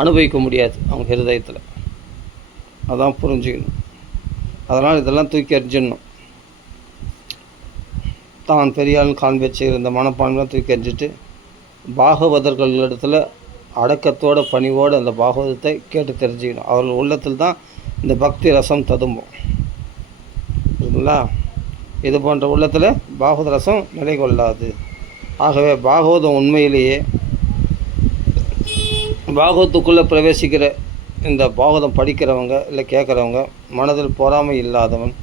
அனுபவிக்க முடியாது அவங்க ஹிருதயத்தில். அதான் புரிஞ்சுக்கணும். அதனால் இதெல்லாம் தூக்கி எறிஞ்சிடணும். தான் பெரியாள் காண்பிச்சு இந்த மனப்பான்மைலாம் தூக்கி எறிஞ்சிட்டு பாகவதர்கள் இடத்துல அடக்கத்தோட பணிவோடு அந்த பாகவதத்தை கேட்டு தெரிஞ்சுக்கணும். அவர்கள் உள்ளத்தில் தான் இந்த பக்தி ரசம் ததும்பும். சரிங்களா? இது போன்ற உள்ளத்தில் பாகவத ரசம் நிலை கொள்ளாது. ஆகவே பாகவதம் உண்மையிலேயே பாகவத்துக்குள்ளே பிரவேசிக்கிற இந்த பாகவதம் படிக்கிறவங்க இல்லை கேட்குறவங்க மனதில் பொறாமை இல்லாதவன்,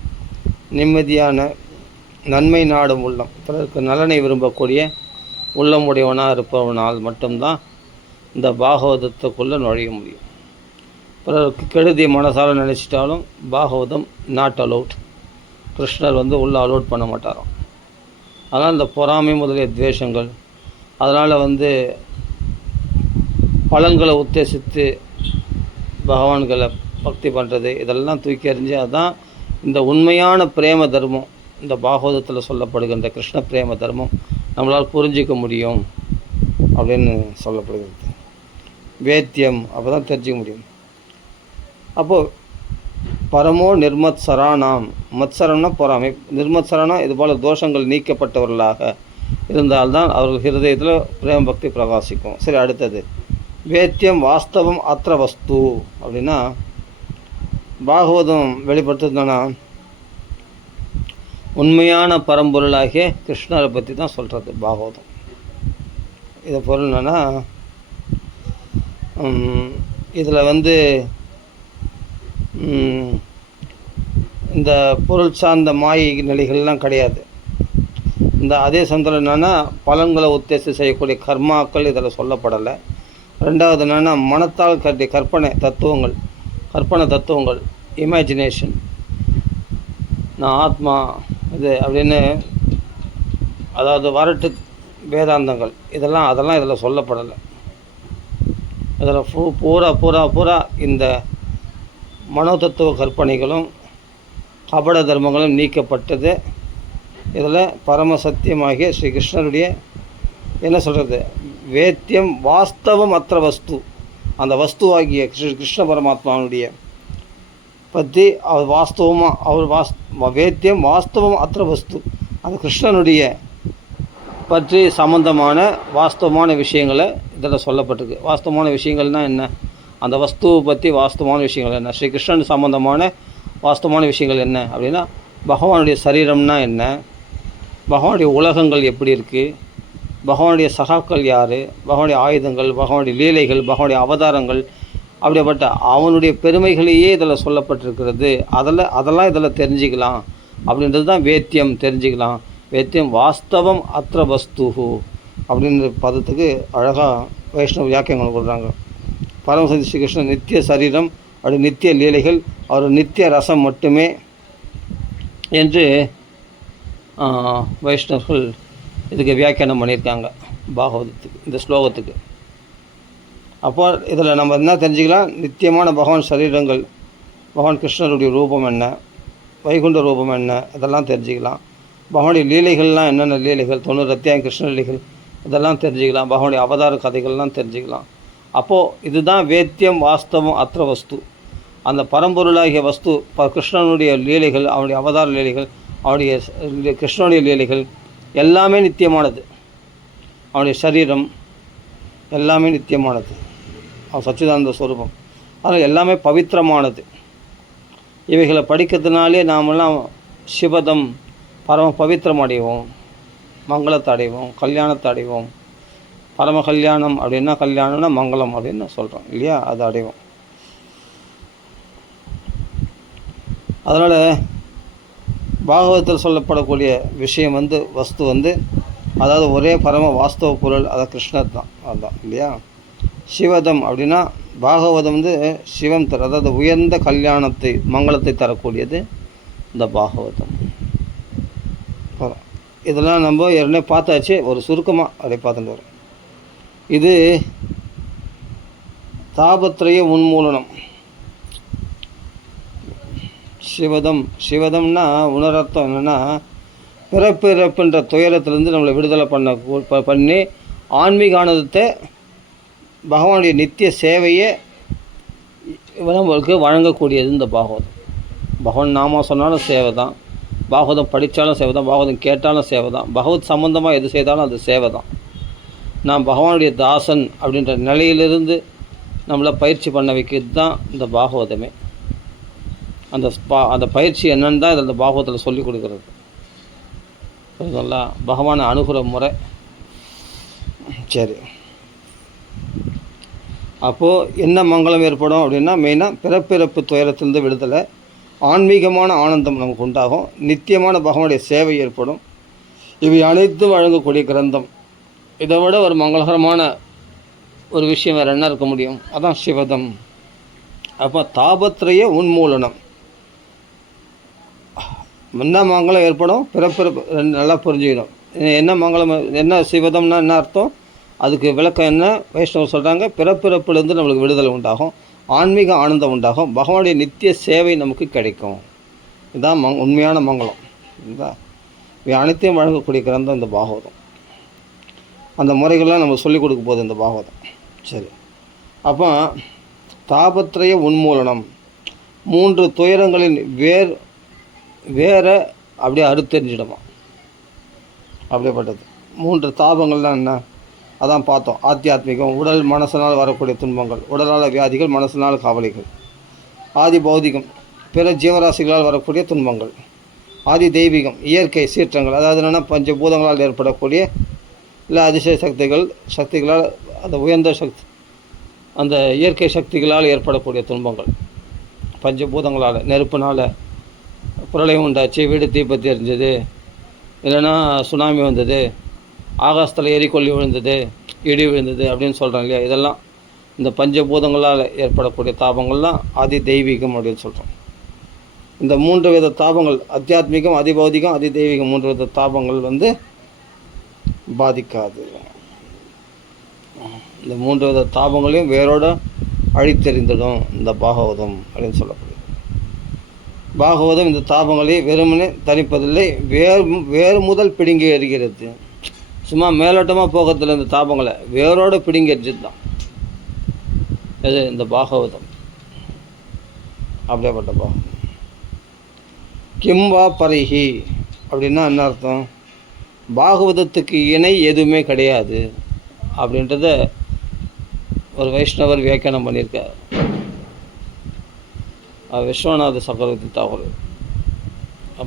நிம்மதியான நன்மை நாடும் உள்ளம், பிறருக்கு நலனை விரும்பக்கூடிய உள்ளம் உடையவனாக இருப்பவனால் மட்டும்தான் இந்த பாகவதத்துக்குள்ளே நுழைய முடியும். பிறருக்கு கெடுதி மனசால் நினச்சிட்டாலும் பாகவதம் நாட் அலவுட். கிருஷ்ணர் உள்ளே அலோட் பண்ண மாட்டாராம். அதனால் இந்த பொறாமை முதலிய துவேஷங்கள், அதனால் பலன்களை உத்தேசித்து பகவான்களை பக்தி பண்ணுறது, இதெல்லாம் தூக்கி எறிஞ்சு அதுதான் இந்த உண்மையான பிரேம தர்மம். இந்த பாகவதத்தில் சொல்லப்படுகின்ற கிருஷ்ண பிரேம தர்மம் நம்மளால் புரிஞ்சிக்க முடியும் அப்படின்னு சொல்லப்படுகிறது. வேத்தியம் அப்போ தான் தெரிஞ்சிக்க முடியும். அப்போது பரமோ நிர்மத்சரானாம், மத்சரம்னா பொறாமை, நிர்மத்சரானா இதுபோல் தோஷங்கள் நீக்கப்பட்டவர்களாக இருந்தால்தான் அவர்கள் ஹிருதயத்தில் பிரேம பக்தி பிரகாசிக்கும். சரி, அடுத்தது வேத்தியம் வாஸ்தவம் அத்திர வஸ்து அப்படின்னா பாகவதம் வெளிப்படுத்துதுன்னா உண்மையான பரம்பொருளாகிய கிருஷ்ணரை பற்றி தான் சொல்கிறது பாகவதம். இதை பொருள் என்னென்னா, இதில் இந்த பொருள் சார்ந்த மாயை நிலைகள்லாம் கிடையாது. இந்த அதே சமயத்தில் என்னென்னா பலன்களை உத்தேசி செய்யக்கூடிய கர்மாக்கள் இதில் சொல்லப்படலை. ரெண்டாவது என்னென்னா மனத்தால் கட்டிய கற்பனை தத்துவங்கள், இமேஜினேஷன், நான் ஆத்மா இது அப்படின்னு, அதாவது வரட்டு வேதாந்தங்கள், அதெல்லாம் இதில் சொல்லப்படலை. இதில் பூரா இந்த மனோதத்துவ கற்பனைகளும் கபட தர்மங்களும் நீக்கப்பட்டது. இதில் பரமசத்தியமாகிய ஸ்ரீ கிருஷ்ணருடைய என்ன சொல்கிறது, வேத்தியம் வாஸ்தவம் அத்திர வஸ்து, அந்த வஸ்துவாகிய கிருஷ்ண பரமாத்மாவுடைய பற்றி அவர் வாஸ்தவமாக வேத்தியம் வாஸ்தவம் அத்திர வஸ்து, அந்த கிருஷ்ணனுடைய பற்றி சம்பந்தமான வாஸ்தவமான விஷயங்களை இதில் சொல்லப்பட்டிருக்கு. வாஸ்தவமான விஷயங்கள்னால் என்ன, அந்த வஸ்துவை பற்றி வாஸ்தவமான விஷயங்கள் என்ன, ஸ்ரீகிருஷ்ணன் சம்பந்தமான வாஸ்தவமான விஷயங்கள் என்ன அப்படின்னா, பகவானுடைய சரீரம்னா என்ன, பகவானுடைய உலகங்கள் எப்படி இருக்குது, பகவானுடைய சகாக்கள் யார், பகவானுடைய ஆயுதங்கள், பகவானுடைய லீலைகள், பகவானுடைய அவதாரங்கள், அப்படிப்பட்ட அவனுடைய பெருமைகளையே இதில் சொல்லப்பட்டிருக்கிறது. அதெல்லாம் இதில் தெரிஞ்சுக்கலாம். அப்படின்றது தான் வேத்தியம், தெரிஞ்சுக்கலாம். வேத்தியம் வாஸ்தவம் அத்திர வஸ்து அப்படின்ற பதத்துக்கு அழகாக வைஷ்ணவ வியாக்கியங்கள் கொடுக்குறாங்க. பரமசக்தி ஸ்ரீகிருஷ்ணன் நித்திய சரீரம், அவருடைய நித்திய லீலைகள், அவர் நித்திய ரசம் மட்டுமே என்று வைஷ்ணவர்கள் இதுக்கு வியாக்கியானம் பண்ணியிருக்காங்க பாகவதத்துக்கு, இந்த ஸ்லோகத்துக்கு. அப்போ இதில் நம்ம என்ன தெரிஞ்சுக்கலாம், நித்தியமான பகவான் சரீரங்கள், பகவான் கிருஷ்ணருடைய ரூபம் என்ன, வைகுண்ட ரூபம் என்ன, இதெல்லாம் தெரிஞ்சுக்கலாம். பகவானுடைய லீலைகள்லாம் என்னென்ன லீலைகள், 90 அத்தியாயம் கிருஷ்ண லீலைகள், இதெல்லாம் தெரிஞ்சுக்கலாம். பகவானுடைய அவதார கதைகள்லாம் தெரிஞ்சுக்கலாம். அப்போது இதுதான் வேத்தியம் வாஸ்தவம் அத்திர வஸ்து. அந்த பரம்பொருளாகிய வஸ்து கிருஷ்ணனுடைய லீலைகள், அவனுடைய அவதார லீலைகள், அவனுடைய கிருஷ்ணனுடைய லீலைகள் எல்லாமே நித்தியமானது. அவனுடைய சரீரம் எல்லாமே நித்தியமானது. அவன் சச்சிதானந்த ஸ்வரூபம். அதனால் எல்லாமே பவித்திரமானது. இவைகளை படிக்கிறதுனாலே நாமெல்லாம் சிவதம் பரம பவித்திரம் அடைவோம், மங்களத்தை அடைவோம், கல்யாணத்தை அடைவோம். பரம கல்யாணம் அப்படின்னா, கல்யாணம்னா மங்களம் அப்படின்னு சொல்கிறோம் இல்லையா, அதை அடைவோம். அதனால் பாகவதத்தில் சொல்லப்படக்கூடிய விஷயம் வஸ்து அதாவது ஒரே பரம வாஸ்தவ பொருள், அதாவது கிருஷ்ணர் தான். அதுதான் இல்லையா. சிவதம் அப்படின்னா பாகவதம் சிவம் தர, அதாவது உயர்ந்த கல்யாணத்தை மங்களத்தை தரக்கூடியது இந்த பாகவதம். இதெல்லாம் நம்ம ஏற்கனவே பார்த்தாச்சு, ஒரு சுருக்கமாக அப்படி பார்த்துட்டு வரோம். இது தாபத்திரைய உன்மூலனம். சிவதம்னா உணரர்த்தம் என்னென்னா, பிறப்புன்ற துயரத்திலேருந்து நம்மளை விடுதலை பண்ணி ஆன்மீக ஆனந்தத்தை பகவானுடைய நித்திய சேவையை நம்மளுக்கு வழங்கக்கூடியது இந்த பாகவதம். பகவான் நாம சொன்னாலும் சேவை தான், பாகவதம் படித்தாலும் சேவை தான், பாகவதம் கேட்டாலும் சேவை தான், பகவத் சம்பந்தமாக எது செய்தாலும் அது சேவை தான். நான் பகவானுடைய தாசன் அப்படின்ற நிலையிலிருந்து நம்மளை பயிற்சி பண்ண வைக்கிறது தான் இந்த பாகவதமே. அந்த பயிற்சி என்னன்னு தான் இந்த பாகவதத்தில் சொல்லிக் கொடுக்குறது. புரியுதுங்களா? பகவானை அணுகுற முறை. சரி, அப்போது என்ன மங்களம் ஏற்படும் அப்படின்னா, மெயினாக பிறப்பிறப்பு துயரத்திலிருந்து விடுதலை, ஆன்மீகமான ஆனந்தம் நமக்கு உண்டாகும், நித்தியமான பகவானுடைய சேவை ஏற்படும். இவை அனைத்தும் வழங்கக்கூடிய கிரந்தம். இதை விட ஒரு மங்களகரமான ஒரு விஷயம் வேறு என்ன இருக்க முடியும்? அதான் சிவதம். அப்போ தாபத்திரைய உன்மூலனம். என்ன மங்களம் ஏற்படும்? பிறப்பிறப்பு நல்லா புரிஞ்சுக்கணும். என்ன மங்களம், என்ன சிவதம்னா என்ன அர்த்தம்? அதுக்கு விளக்கம் என்ன? வைஷ்ணவர் சொல்கிறாங்க, பிறப்பிறப்புலேருந்து நம்மளுக்கு விடுதலை உண்டாகும், ஆன்மீக ஆனந்தம் உண்டாகும், பகவானுடைய நித்திய சேவை நமக்கு கிடைக்கும். இதுதான் உண்மையான மங்களம். இதுதான் இவை அனைத்தையும் வழங்கக்கூடிய கிரந்தம் இந்த பாகவதம். அந்த முறைகள்லாம் நம்ம சொல்லிக் கொடுக்க போகுது இந்த பாகவதம். சரி, அப்போ தாபத்திரைய உன்மூலனம், 3 துயரங்களின் வேற அப்படியே அறுத்தெறிஞ்சிடுமா. அப்படியேப்பட்டது 3 தாபங்கள்லாம் என்ன? அதான் பார்த்தோம். ஆத்தியாத்மிகம், உடல் மனசனால் வரக்கூடிய துன்பங்கள், உடலால் வியாதிகள், மனசனால் கவலைகள். ஆதி பௌதிகம், பிற ஜீவராசிகளால் வரக்கூடிய துன்பங்கள். ஆதி தெய்வீகம், இயற்கை சீற்றங்கள், அதாவது என்னென்னா பஞ்சபூதங்களால் ஏற்படக்கூடிய இல்லை அதிசய சக்திகளால் அந்த உயர்ந்த சக்தி, அந்த இயற்கை சக்திகளால் ஏற்படக்கூடிய துன்பங்கள். பஞ்சபூதங்களால், நெருப்புனால் பிரளயம் உண்டாச்சு, வீடு தீப்பற்றி எரிஞ்சது, இல்லைன்னா சுனாமி வந்தது, ஆகாசத்தில் எரிக்கொல்லி விழுந்தது, இடி விழுந்தது அப்படின்னு சொல்கிறோம் இல்லையா? இதெல்லாம் இந்த பஞ்சபூதங்களால் ஏற்படக்கூடிய தாபங்கள்லாம் ஆதி தெய்வீகம் அப்படின்னு சொல்கிறோம். இந்த 3 வித தாபங்கள், அத்தியாத்மிகம், அதிபௌதிகம், அதி தெய்வீகம், 3 வித தாபங்கள் பாதிக்காது. இந்த 3 வித தாபங்களையும் வேரோட அழித்தெறிந்துடும் இந்த பாகவதம் அப்படின்னு சொல்லப்படுது. பாகவதம் இந்த தாபங்களை வெறுமனே தணிப்பதில்லை, வேறு முதல் பிடுங்கி எறிகிறது. சும்மா மேலோட்டமாக போகிறதுல இந்த தாபங்களை வேரோடு பிடுங்கி எரிஞ்சது தான் இது இந்த பாகவதம். அப்படியேப்பட்ட பாகம். கிம்பா பரிஹி அப்படின்னா என்ன அர்த்தம்? பாகவதத்துக்கு இணை எதுவுமே கிடையாது அப்படின்றத ஒரு வைஷ்ணவர் வியாக்கியானம் பண்ணியிருக்கார். விஸ்வநாத சக்கரவர்த்தி தாகூர்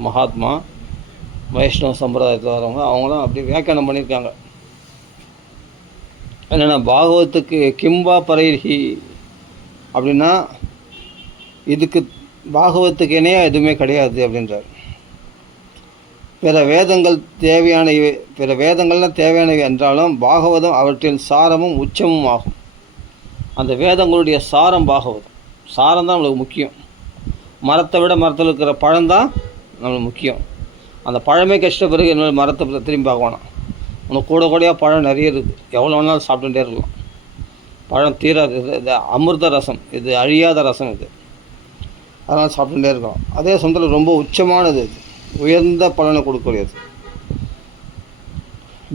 மகாத்மா, வைஷ்ணவ சம்பிரதாயத்தில் வரவங்க, அவங்களும் அப்படி வியாக்கியானம் பண்ணியிருக்காங்க. என்னென்னா, பாகவத்துக்கு கிம்பா பரைஹி அப்படின்னா இதுக்கு பாகவத்துக்கு இணையாக எதுவுமே கிடையாது அப்படின்றார். பிற வேதங்கள்லாம் தேவையானவை என்றாலும் பாகவதம் அவற்றின் சாரமும் உச்சமும் ஆகும். அந்த வேதங்களுடைய சாரம் பாகவதம். சாரம் தான் நம்மளுக்கு முக்கியம். மரத்தை விட மரத்தில் இருக்கிற பழம்தான் நம்மளுக்கு முக்கியம். அந்த பழமே கஷ்ட பிறகு இன்னொரு மரத்தை திரும்பி பார்க்கணும். உனக்கு கூடையாக பழம் நிறைய இருக்குது, எவ்வளோ வேணாலும் சாப்பிட்டுட்டே இருக்கலாம். பழம் தீராது. இது அமிர்த ரசம், இது அழியாத ரசம், இது அதனால் சாப்பிட்டுட்டே இருக்கோம். அதே சமயத்தில் ரொம்ப உச்சமானது, இது உயர்ந்த பலனை கொடுக்கக்கூடியது.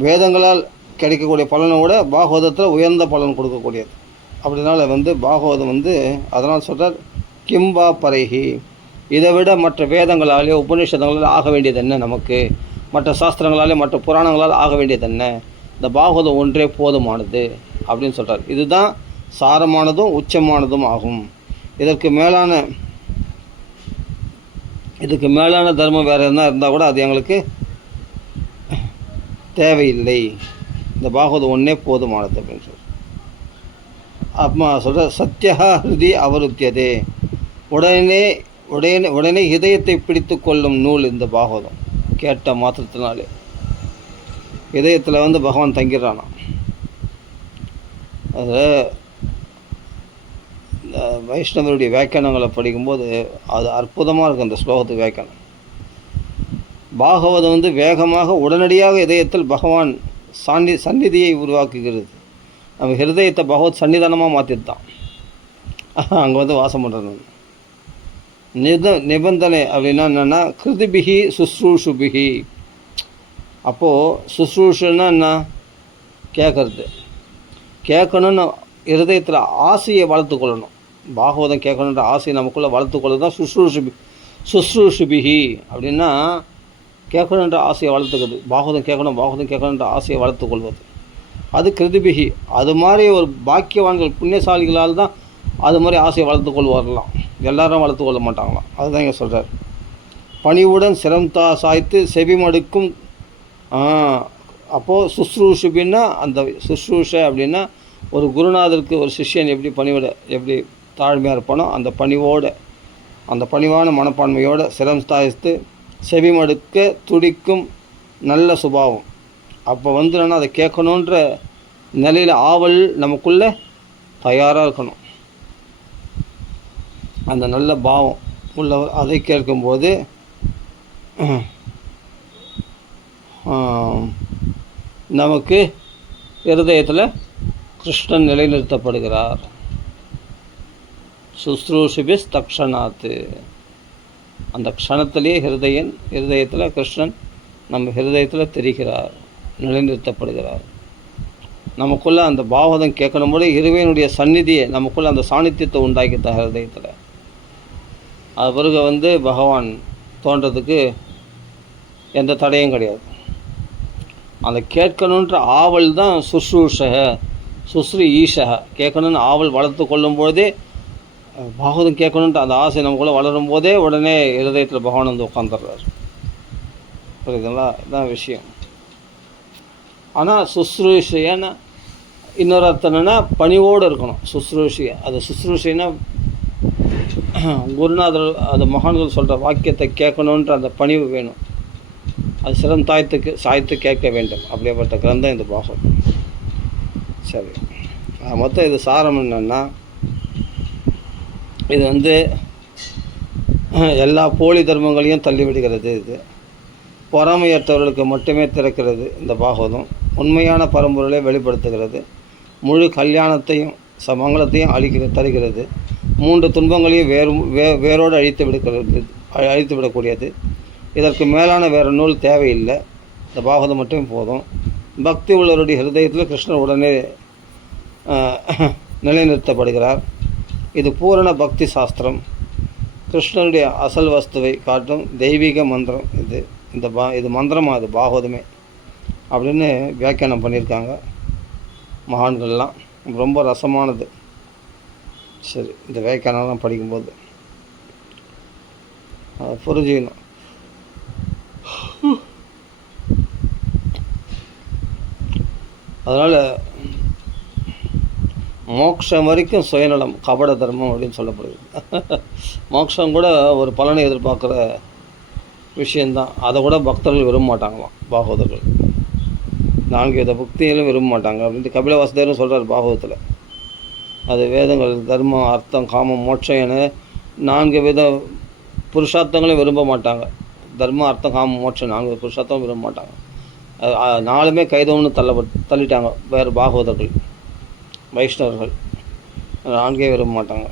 வேதங்களால் கிடைக்கக்கூடிய பலனை விட பாகவதத்தில் உயர்ந்த பலன் கொடுக்கக்கூடியது. அப்படினால பாகவதம் அதனால் சொல்கிறார் கிம்பா பரைஹி. இதை விட மற்ற வேதங்களாலே உபநிஷதங்களால் ஆக வேண்டியது என்ன? நமக்கு மற்ற சாஸ்திரங்களாலே மற்ற புராணங்களால் ஆக வேண்டியது என்ன? இந்த பாகவதம் ஒன்றே போதுமானது அப்படின்னு சொல்கிறார். இதுதான் சாரமானதும் உச்சமானதும் ஆகும். இதுக்கு மேலான தர்மம் வேறு என்ன இருந்தால் கூட அது எங்களுக்கு தேவையில்லை. இந்த பாகவதம் ஒன்றே போதுமானது அப்படின்னு சொல்கிறார். அம்மா சொல்கிற சத்யா ஹிருதி அவருத்தியதே. உடனே இதயத்தை பிடித்து கொள்ளும் நூல் இந்த பாகவதம். கேட்ட மாத்திரத்தினாலே இதயத்தில் பகவான் தங்கிடுறானா. அது வைஷ்ணவருடைய வியாக்கியானங்களை படிக்கும்போது அது அற்புதமாக இருக்கும். அந்த ஸ்லோகத்து வியாக்கியானம் பாகவதம் வேகமாக உடனடியாக இதயத்தில் பகவான் சந்நிதியை உருவாக்குகிறது. நம்ம ஹிருதயத்தை பகவத் சன்னிதானமாக மாற்றித்தான் அங்கே வாசம் பண்ணுறது. நிபந்தனை அப்படின்னா என்னென்னா, கிருதிபிகி சுஸ்ரூஷுபிகி. அப்போது சுஸ்ரூஷுன்னா என்ன? கேட்கறது. கேட்கணுன்னு இருதயத்தில் ஆசையை வளர்த்து கொள்ளணும். பாகவதம் கேட்கணுன்ற ஆசையை நமக்குள்ளே வளர்த்து கொள்ளது தான் சுஸ்ரூஷுபிஹி அப்படின்னா கேட்கணுன்ற ஆசையை வளர்த்துக்குது. பாகவதம் கேட்கணுன்ற ஆசையை வளர்த்து கொள்வது அது கிருதிபிகி. அது மாதிரி ஒரு பாக்கியவான்கள் புண்ணியசாலிகளால் தான் அது மாதிரி ஆசையை வளர்த்து கொள்வார்களாம். எல்லாரும் வளர்த்து கொள்ள மாட்டாங்களாம். அதுதான் இங்கே சொல்கிறார். பணிவுடன் சிரம் சாய்த்து செவிமடுக்கும். அப்போது சுஸ்ரூஷுபின்னா அந்த சுஸ்ரூஷ அப்படின்னா ஒரு குருநாதருக்கு ஒரு சிஷ்யன் எப்படி பணிவிட எப்படி தாழ்மையாக இருப்பானோ அந்த பணிவோடு அந்த பணிவான மனப்பான்மையோடு சிரம் சாய்த்து செவிமடுக்க துடிக்கும் நல்ல சுபாவம். அப்போ என்னன்னா அதை கேட்கணுன்ற நிலையில் ஆவல் நமக்குள்ளே தயாராக இருக்கணும். அந்த நல்ல பாவம் உள்ளவர் அதை கேட்கும்போது நமக்கு இருதயத்தில் கிருஷ்ணன் நிலைநிறுத்தப்படுகிறார். சுஸ்ரூஷிபிஸ் தக்ஷணாத்து. அந்த க்ஷணத்திலேயே இருதயத்தில் கிருஷ்ணன் நம்ம ஹிருதயத்தில் தெரிகிறார், நிலைநிறுத்தப்படுகிறார். நமக்குள்ளே அந்த பாகவதம் கேட்கணும் போது இறைவனுடைய சந்நிதியை நமக்குள்ளே அந்த சாநித்தியத்தை உண்டாக்கித்த ஹிருதயத்தில். அது பிறகு பகவான் தோன்றதுக்கு எந்த தடையும் கிடையாது. அந்த கேட்கணுன்ற ஆவல் தான் சுஸ்ரு ஈஷக. கேட்கணுன்னு ஆவல் வளர்த்து கொள்ளும்போதே பாகவதம் கேட்கணுன்ட்டு அந்த ஆசை நமக்குள்ளே வளரும் போதே உடனே இருதயத்தில் பகவான் உட்காந்துடுறார். புரியுதுங்களா? இதுதான் விஷயம். ஆனால் சுஸ்ரூஷைன்னா இன்னொரு அர்த்தம் என்னென்னா பணிவோடு இருக்கணும். சுஸ்ரூஷை அது சுஸ்ரூஷைன்னா குருநாதர் அந்த மகான்கள் சொல்கிற வாக்கியத்தை கேட்கணுன்ற அந்த பணிவு வேணும். அது சிறம் சாய்த்து கேட்க வேண்டும். அப்படியேப்பட்ட கிரந்தம் இந்த பாகவதம். சரி, மொத்தம் இது சாரம் என்னென்னா இது எல்லா போலி தர்மங்களையும் தள்ளிவிடுகிறது. இது பொறாமையற்றவர்களுக்கு மட்டுமே திறக்கிறது. இந்த பாகவதம் உண்மையான பரம்பொருளை வெளிப்படுத்துகிறது. முழு கல்யாணத்தையும் மங்களத்தையும் தருகிறது. 3 துன்பங்களையும் வேரோடு அழித்து விடக்கூடியது. இதற்கு மேலான வேறு நூல் தேவையில்லை. இந்த பாகவதம் மட்டுமே போதும். பக்தி உள்ளவருடைய ஹிருதயத்தில் கிருஷ்ணர் உடனே நிலைநிறுத்தப்படுகிறார். இது பூரண பக்தி சாஸ்திரம். கிருஷ்ணனுடைய அசல் வஸ்துவை காட்டும் தெய்வீக மந்திரம் இது. இது மந்திரமாக அது பாகவதமே அப்படின்னு வியாக்கியானம் பண்ணியிருக்காங்க மகான்கள்லாம். ரொம்ப ரசமானது. சரி, இந்த வியாக்கியானம்லாம் படிக்கும்போது புரிஞ்சுக்கணும். அதனால் மோட்சம் வரைக்கும் சுயநலம் கபட தர்மம் அப்படின்னு சொல்லப்படுது. மோட்சம் கூட ஒரு பலனை எதிர்பார்க்குற விஷயந்தான். அதை கூட பக்தர்கள் விரும்ப மாட்டாங்களாம் பாகவதர்கள். 4 வித பக்திகளும் விரும்ப மாட்டாங்க அப்படின்ட்டு கபில வாசுதேவரும் சொல்கிறார் பாகவதத்தில். அது வேதங்கள் தர்மம் அர்த்தம் காமம் மோட்சம் என 4 வித புருஷார்த்தங்களையும் விரும்ப மாட்டாங்க. தர்மம் அர்த்தம் காமம் மோட்சம் 4 புருஷார்த்தம் விரும்ப மாட்டாங்க. 4மே கைதவன்னு தள்ளிட்டாங்க வேறு பாகவதர்கள். வைஷ்ணவர்கள் 4 விரும்ப மாட்டாங்க.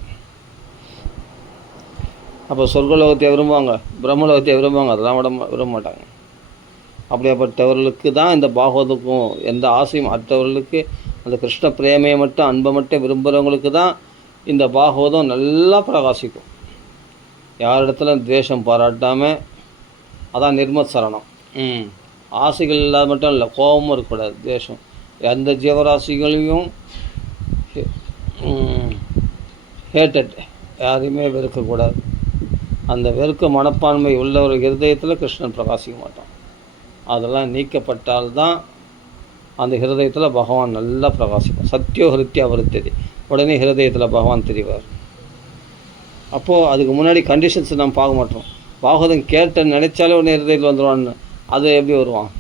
அப்போ சொர்க்கலோகத்தை விரும்புவாங்க, பிரம்மலோகத்தை விரும்புவாங்க, அதெல்லாம் விரும்ப மாட்டாங்க. அப்படியாப்பட்டவர்களுக்கு தான் இந்த பாகவதற்கும் எந்த ஆசையும் அற்றவர்களுக்கு அந்த கிருஷ்ண பிரேமையை மட்டும் அன்பை மட்டும் விரும்புகிறவங்களுக்கு தான் இந்த பாகவதம் நல்லா பிரகாசிக்கும். யாரிடத்துல துவேஷம் பாராட்டாமல், அதான் நிர்மத் சரணம். ஆசைகள் இல்லாத மட்டும் இல்லை, கோபமும் இருக்கக்கூடாது, துவேஷம். எந்த ஜீவராசிகளையும் ஹேட்டட் யாரையுமே வெறுக்கக்கூடாது. அந்த வெறுக்க மனப்பான்மை உள்ள ஒரு ஹிருதயத்தில் கிருஷ்ணன் பிரகாசிக்க மாட்டான். அதெல்லாம் நீக்கப்பட்டால்தான் அந்த ஹிருதயத்தில் பகவான் நல்லா பிரகாசிக்கும். சத்தியோ ஹிருத்தியா வருத்தது, உடனே ஹிருதயத்தில் பகவான் தெரிவார். அப்போது அதுக்கு முன்னாடி கண்டிஷன்ஸ் நம்ம பார்க்க மாட்டோம். பாகவதம் கேட்ட நினைச்சாலே உடனே ஹிருதயத்தில் வந்துடுவான்னு அது எப்படி வருவான்?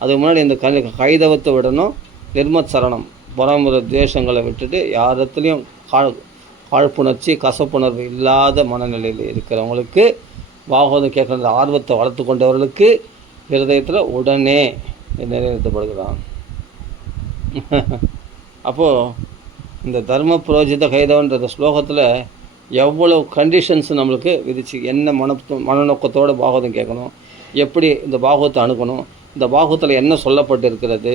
அதுக்கு முன்னாடி இந்த கைதவத்தை விடணும். நிர்மத் சரணம், பொறாமுற துவேஷங்களை விட்டுட்டு யாரிடத்துலையும் காழ்ப்புணர்ச்சி கசப்புணர்வு இல்லாத மனநிலையில் இருக்கிறவங்களுக்கு, பாகவதம் கேட்குற ஆர்வத்தை வளர்த்து கொண்டவர்களுக்கு ஹிருதயத்தில் உடனே நிறைவேற்றப்படுகிறான். அப்போது இந்த தர்ம புரோஜித கைதவன்ற ஸ்லோகத்தில் எவ்வளவு கண்டிஷன்ஸ் நம்மளுக்கு விதிச்சு, என்ன மனநோக்கத்தோடு பாகவதம் கேட்கணும், எப்படி இந்த பாகவத்தை அணுகணும், இந்த பாகவத்தில் என்ன சொல்லப்பட்டு இருக்கிறது,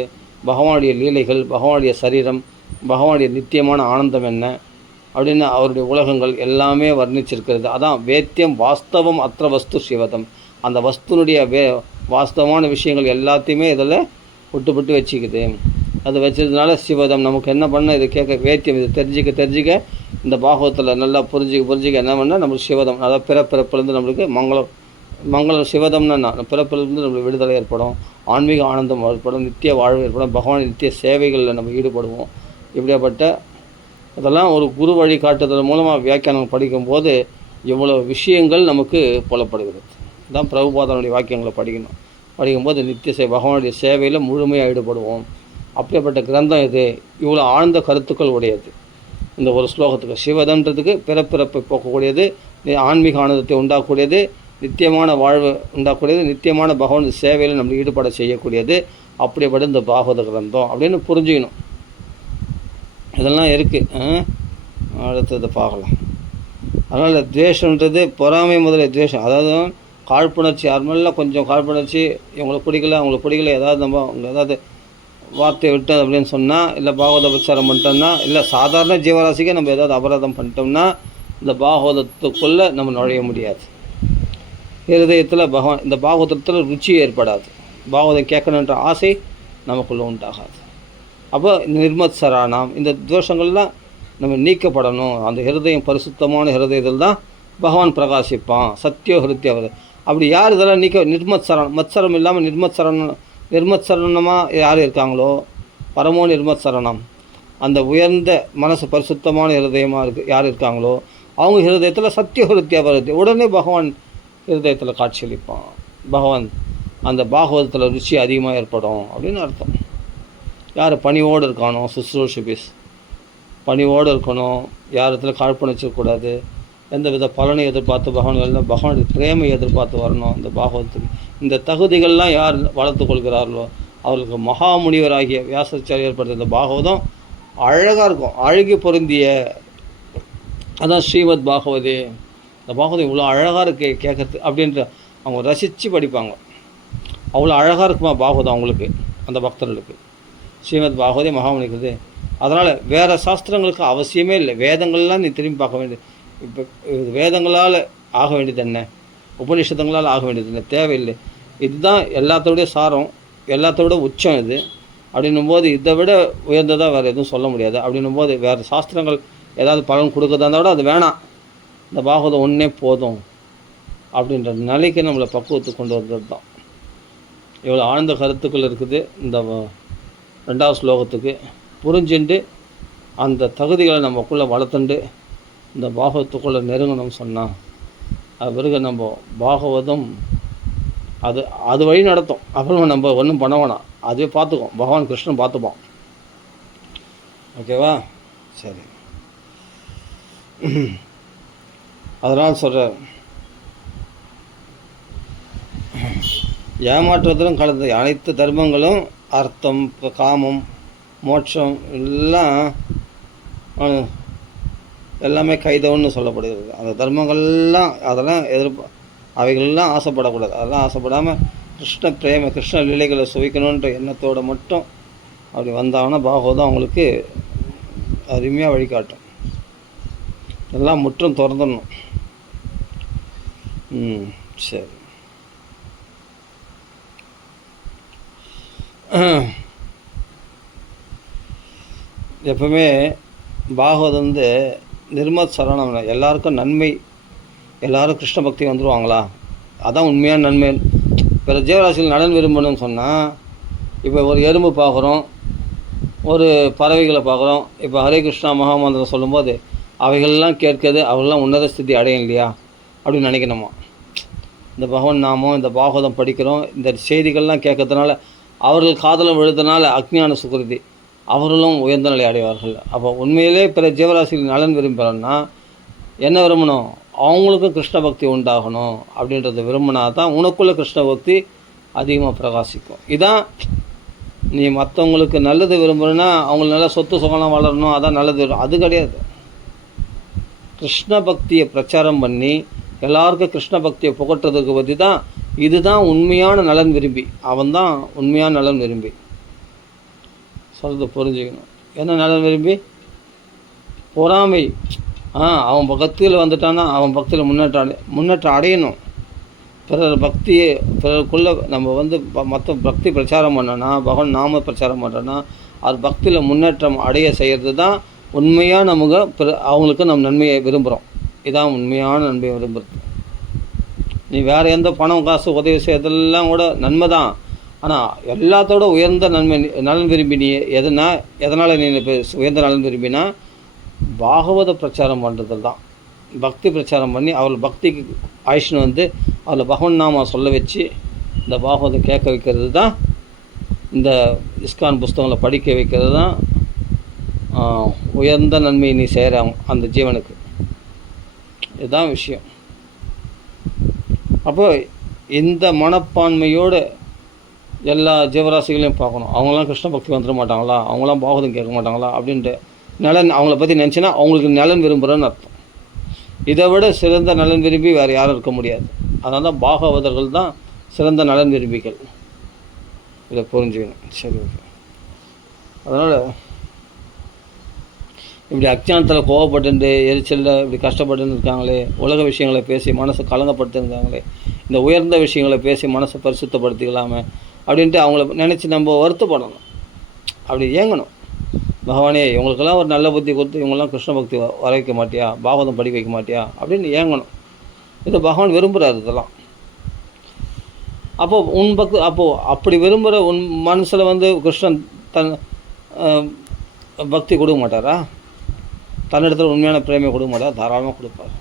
பகவானுடைய லீலைகள், பகவானுடைய சரீரம், பகவானுடைய நித்தியமான ஆனந்தம் என்ன அப்படின்னு அவருடைய உலகங்கள் எல்லாமே வர்ணிச்சிருக்கிறது. அதான் வேத்தியம் வாஸ்தவம் அற்ற வஸ்து சிவதம். அந்த வஸ்துனுடைய வாஸ்தவமான விஷயங்கள் எல்லாத்தையுமே இதில் விட்டு வச்சுக்குது. அது வச்சதுனால சிவதம் நமக்கு என்ன பண்ண, இது கேட்க வேத்தியம், இது தெரிஞ்சிக்க இந்த பாகவத்தில் நல்லா புரிஞ்சிக்க என்ன பண்ணால் நம்மளுக்கு சிவதம், அதாவது பிறப்பிறப்பிலேருந்து நம்மளுக்கு மங்களம் சிவதம்னா பிறப்பிலிருந்து நம்மளுக்கு விடுதலை ஏற்படும், ஆன்மீக ஆனந்தம் ஏற்படும், நித்திய வாழ்வு ஏற்படும், பகவான் நித்திய சேவைகளில் நம்ம ஈடுபடுவோம். இப்படியாப்பட்ட இதெல்லாம் ஒரு குரு வழிகாட்டுதல் மூலமாக வியாக்கியானம் படிக்கும்போது இவ்வளோ விஷயங்கள் நமக்கு புலப்படுகிறது. இதுதான் பிரபுபாதனுடைய வாக்கியங்களை படிக்கும்போது நித்திய பகவானுடைய சேவையில் முழுமையாக ஈடுபடுவோம். அப்படிப்பட்ட கிரந்தம் இது. இவ்வளோ ஆழ்ந்த கருத்துக்கள் உடையது. இந்த ஒரு ஸ்லோகத்துக்கு சிவதன்றதுக்கு பிறப்பிறப்பை போக்கக்கூடியது, ஆன்மீக ஆனந்தத்தை உண்டாக்கக்கூடியது, நித்தியமான வாழ்வு உண்டாக்கக்கூடியது, நித்தியமான பகவான் சேவையில் நம்ம ஈடுபட செய்யக்கூடியது. அப்படிப்பட்ட இந்த பாகவத கிரந்தம் அப்படின்னு புரிஞ்சுக்கணும். இதெல்லாம் இருக்குது. அடுத்தது பார்க்கலாம். அதனால் துவேஷன்றது பொறாமை முதலிய துவேஷம், அதாவது காழ்ப்புணர்ச்சி, யாருமெல்லாம் கொஞ்சம் காழ்ப்புணர்ச்சி, இவங்களுக்கு பிடிக்கல அவங்களுக்கு பிடிக்கல, ஏதாவது நம்ம ஏதாவது வார்த்தையை விட்டோம் அப்படின்னு சொன்னால், இல்லை பாகவத பிரச்சாரம் பண்ணிட்டோம்னா, இல்லை சாதாரண ஜீவராசிக்கே நம்ம ஏதாவது அபராதம் பண்ணிட்டோம்னா இந்த பாகவதத்துக்குள்ளே நம்ம நுழைய முடியாது. ஹிருதயத்தில் இந்த பாகவதத்தில் ருச்சி ஏற்படாது, பாகவதம் கேட்கணுன்ற ஆசை நமக்குள்ளே உண்டாகாது. அப்போ நிர்மத்சரானாம் இந்த தோஷங்கள்லாம் நம்ம நீக்கப்படணும். அந்த ஹிருதயம் பரிசுத்தமான ஹிருதயத்தில் தான் பகவான் பிரகாசிப்பான். சத்தியோ ஹிருத்தியவர். அப்படி யார் இதெல்லாம் மத்சரம் இல்லாமல் நிர்மத்சரணமாக யார் இருக்காங்களோ, பரமோ நிர்மத்சரணம், அந்த உயர்ந்த மனசு பரிசுத்தமான ஹிருதயமாக யார் இருக்காங்களோ அவங்க ஹிருதயத்தில் சத்திய ஹிருத்தியவர். உடனே பகவான் ஹிருதயத்தில் காட்சியளிப்பான். பகவான் அந்த பாகவதத்தில் ருச்சி அதிகமாக ஏற்படும் அப்படின்னு அர்த்தம். யார் பணிவோடு இருக்கானோ, சுஸ்ரூஷபிஸ் பணிவோடு இருக்கணும், யாரத்தில் காழ்ப்புணர்ச்சிக்கூடாது, எந்த வித பலனை எதிர்பார்த்து பகவானுடைய பிரேமை எதிர்பார்த்து வரணும். இந்த பாகவதத்துக்கு இந்த தகுதிகள்லாம் யார் வளர்த்து கொள்கிறார்களோ அவர்களுக்கு மகாமுனிவராகிய வியாசாச்சாரியர் ஏற்படுத்த இந்த பாகவதம் அழகாக இருக்கும். அழகி பொருந்திய அதான் ஸ்ரீமத் பாகவதே. இந்த பாகவதம் இவ்வளோ அழகாக இருக்கு கேட்கறது அப்படின்ற அவங்க ரசித்து படிப்பாங்க. அவ்வளோ அழகாக இருக்குமா பாகவதம் அவங்களுக்கு, அந்த பக்தர்களுக்கு. ஸ்ரீமத் பாகவதே மகாமுனிக்குது. அதனால் வேறு சாஸ்திரங்களுக்கு அவசியமே இல்லை. வேதங்கள்லாம் நீ திரும்பி பார்க்க வேண்டியது, இப்போ வேதங்களால் ஆக வேண்டியது என்ன, உபநிஷதங்களால் ஆக வேண்டியது என்ன, தேவையில்லை. இதுதான் எல்லாத்தோடைய சாரம், எல்லாத்தோட உச்சம் இது. அப்படின்னும் போது இதை விட உயர்ந்ததாக வேறு எதுவும் சொல்ல முடியாது. அப்படின்னும் போது வேறு சாஸ்திரங்கள் ஏதாவது பலன் கொடுக்குறதா இருந்தால் கூட அது வேணாம், இந்த பாகவதம் ஒன்றே போதும் அப்படின்ற நிலைக்கு நம்மளை பக்குவத்துக்கு கொண்டு வந்தது தான். இவ்வளோ ஆழ்ந்த கருத்துக்கள் இருக்குது இந்த 2வது ஸ்லோகத்துக்கு. புரிஞ்சுண்டு அந்த தகுதிகளை நமக்குள்ளே வளர்த்துண்டு இந்த பாகவத்துக்குள்ளே நெருங்கணும்னு சொன்னால் அது பிறகு நம்ம பாகவதம் அது வழி நடத்தும். அப்புறம் நம்ம ஒன்றும் பண்ண வேணாம், அதுவே பார்த்துக்கும், பகவான் கிருஷ்ணன் பார்த்துப்பான். ஓகேவா? சரி. அதனால் சொல்கிற ஏமாற்றுவதிலும் கலந்த அனைத்து தர்மங்களும் அர்த்தம், காமம், மோட்சம் எல்லாமே கைதவன்னு சொல்லப்படுகிறது. அந்த தர்மங்கள்லாம் அதெல்லாம் அவைகளெல்லாம் ஆசைப்படக்கூடாது. அதெல்லாம் ஆசைப்படாமல் கிருஷ்ண பிரேம கிருஷ்ண லீலைகளை சுவைக்கணுன்ற எண்ணத்தோடு மட்டும் அப்படி வந்தாங்கன்னா பாகவதம் அவங்களுக்கு அருமையாக வழிகாட்டும். எல்லாம் முற்றும் திறந்துடணும். சரி. எப்பவுமே பாகவதம் நிர்மத் சரணம், எல்லாருக்கும் நன்மை, எல்லோரும் கிருஷ்ண பக்தி வந்துடுவாங்களா, அதான் உண்மையான நன்மை. பிற ஜீவராசிகள் நலன் விரும்பணும்னு சொன்னால், இப்போ ஒரு எறும்பு பார்க்குறோம், ஒரு பறவைகளை பார்க்குறோம். இப்போ ஹரே கிருஷ்ணா மகாமந்திரம் சொல்லும்போது அவைகள்லாம் கேட்குது, அவர்கள்லாம் உன்னத ஸ்திதி அடையும் இல்லையா அப்படின்னு நினைக்கணுமா. இந்த பகவான் நாமம், இந்த பாகவதம் படிக்கிறோம், இந்த செய்திகள்லாம் கேட்கறதுனால அவர்கள் காதலும் விழுதுனால அக்ஞான சுகிருதி, அவர்களும் உயர்ந்த நிலை அடைவார்கள். அப்போ உண்மையிலே பிற ஜீவராசிகள் நலன் விரும்புகிறோன்னா என்ன விரும்பணும், அவங்களுக்கும் கிருஷ்ண பக்தி உண்டாகணும் அப்படின்றத விரும்பினா தான் உனக்குள்ளே கிருஷ்ண பக்தி அதிகமாக பிரகாசிக்கும். இதான் நீ மற்றவங்களுக்கு நல்லது விரும்புகிறன்னா அவங்களுக்கு நல்ல சொத்து சுகம்லாம் வளரணும், அதான் நல்லது வரும், அது கிடையாது. கிருஷ்ண பக்தியை பிரச்சாரம் பண்ணி எல்லாருக்கும் கிருஷ்ண பக்தியை புகட்டுறதுக்கு பற்றி தான், இதுதான் உண்மையான நலன் விரும்பி, அவன் தான் உண்மையான நலன் விரும்பி சொல்கிறது புரிஞ்சுக்கணும். என்ன நலன் விரும்பி? பொறாமை. அவன் பக்தியில் வந்துட்டான்னா அவன் பக்தியில் முன்னேற்றம் அடையணும். பிறருக்குள்ளே நம்ம மற்ற பக்தி பிரச்சாரம் பண்ணோன்னா, பகவான் நாம பிரச்சாரம் பண்ணுறோன்னா, அது பக்தியில் முன்னேற்றம் அடைய செய்கிறது தான் உண்மையாக அவங்களுக்கு நம்ம நன்மையை விரும்புகிறோம். இதான் உண்மையான நன்மையை விரும்புகிறது. நீ வேறு எந்த பணம் காசு உதவி செய்யறதெல்லாம் கூட நன்மை தான். ஆனால் எல்லாத்தோட உயர்ந்த நலன் விரும்பி நீ எதனால் நீ உயர்ந்த நலன் விரும்பினா பாகவத பிரச்சாரம் பண்ணுறது தான். பக்தி பிரச்சாரம் பண்ணி அவர்கள் பக்திக்கு ஆயுஷ்னு அதில் பகவன் நாம சொல்ல வச்சு இந்த பாகவதம் கேட்க வைக்கிறது தான், இந்த இஸ்கான் புஸ்தகங்களை படிக்க வைக்கிறது தான் உயர்ந்த நன்மை நீ செய்கிற அந்த ஜீவனுக்கு. இதுதான் விஷயம். அப்போ இந்த மனப்பான்மையோடு எல்லா ஜீவராசிகளையும் பார்க்கணும். அவங்களாம் கிருஷ்ண பக்தி வந்துட மாட்டாங்களா, அவங்களாம் பாகவதம் கேட்க மாட்டாங்களா அப்படின்ட்டு அவங்கள பற்றி நினச்சின்னா அவங்களுக்கு நலன் விரும்புகிறேன்னு அர்த்தம். இதை விட சிறந்த நலன் விரும்பி வேறு யாரும் இருக்க முடியாது. அதனால தான் பாகவதர்கள் தான் சிறந்த நலன் விரும்பிகள். இதை புரிஞ்சுக்கணும். சரி, ஓகே. அதனால் இப்படி அஞ்ஞானத்தில் கோவப்பட்டு எரிச்சலில் இப்படி கஷ்டப்பட்டுன்னு இருக்காங்களே, உலக விஷயங்களை பேசி மனசை கலங்கப்படுத்திருக்காங்களே, இந்த உயர்ந்த விஷயங்களை பேசி மனசை பரிசுத்தப்படுத்திக்கலாமே அப்படின்ட்டு அவங்கள நினச்சி நம்ம வருத்தப்படணும். அப்படி ஏங்கணும். பகவானே இவங்களுக்கெல்லாம் ஒரு நல்ல புத்தி கொடுத்து இவங்கெல்லாம் கிருஷ்ண பக்தி வர வைக்க மாட்டியா, பாகவதம் படிக்க வைக்க மாட்டியா அப்படின்னு ஏங்கணும். இது பகவான் விரும்புகிறார் இதெல்லாம். அப்போது அப்படி விரும்புகிற மனசில் கிருஷ்ணன் தன் பக்தி கொடுக்க மாட்டாரா? தன்னிடத்தில் உண்மையான பிரேமையை கொடுக்க மாட்டார்? தாராளமாக கொடுப்பார்.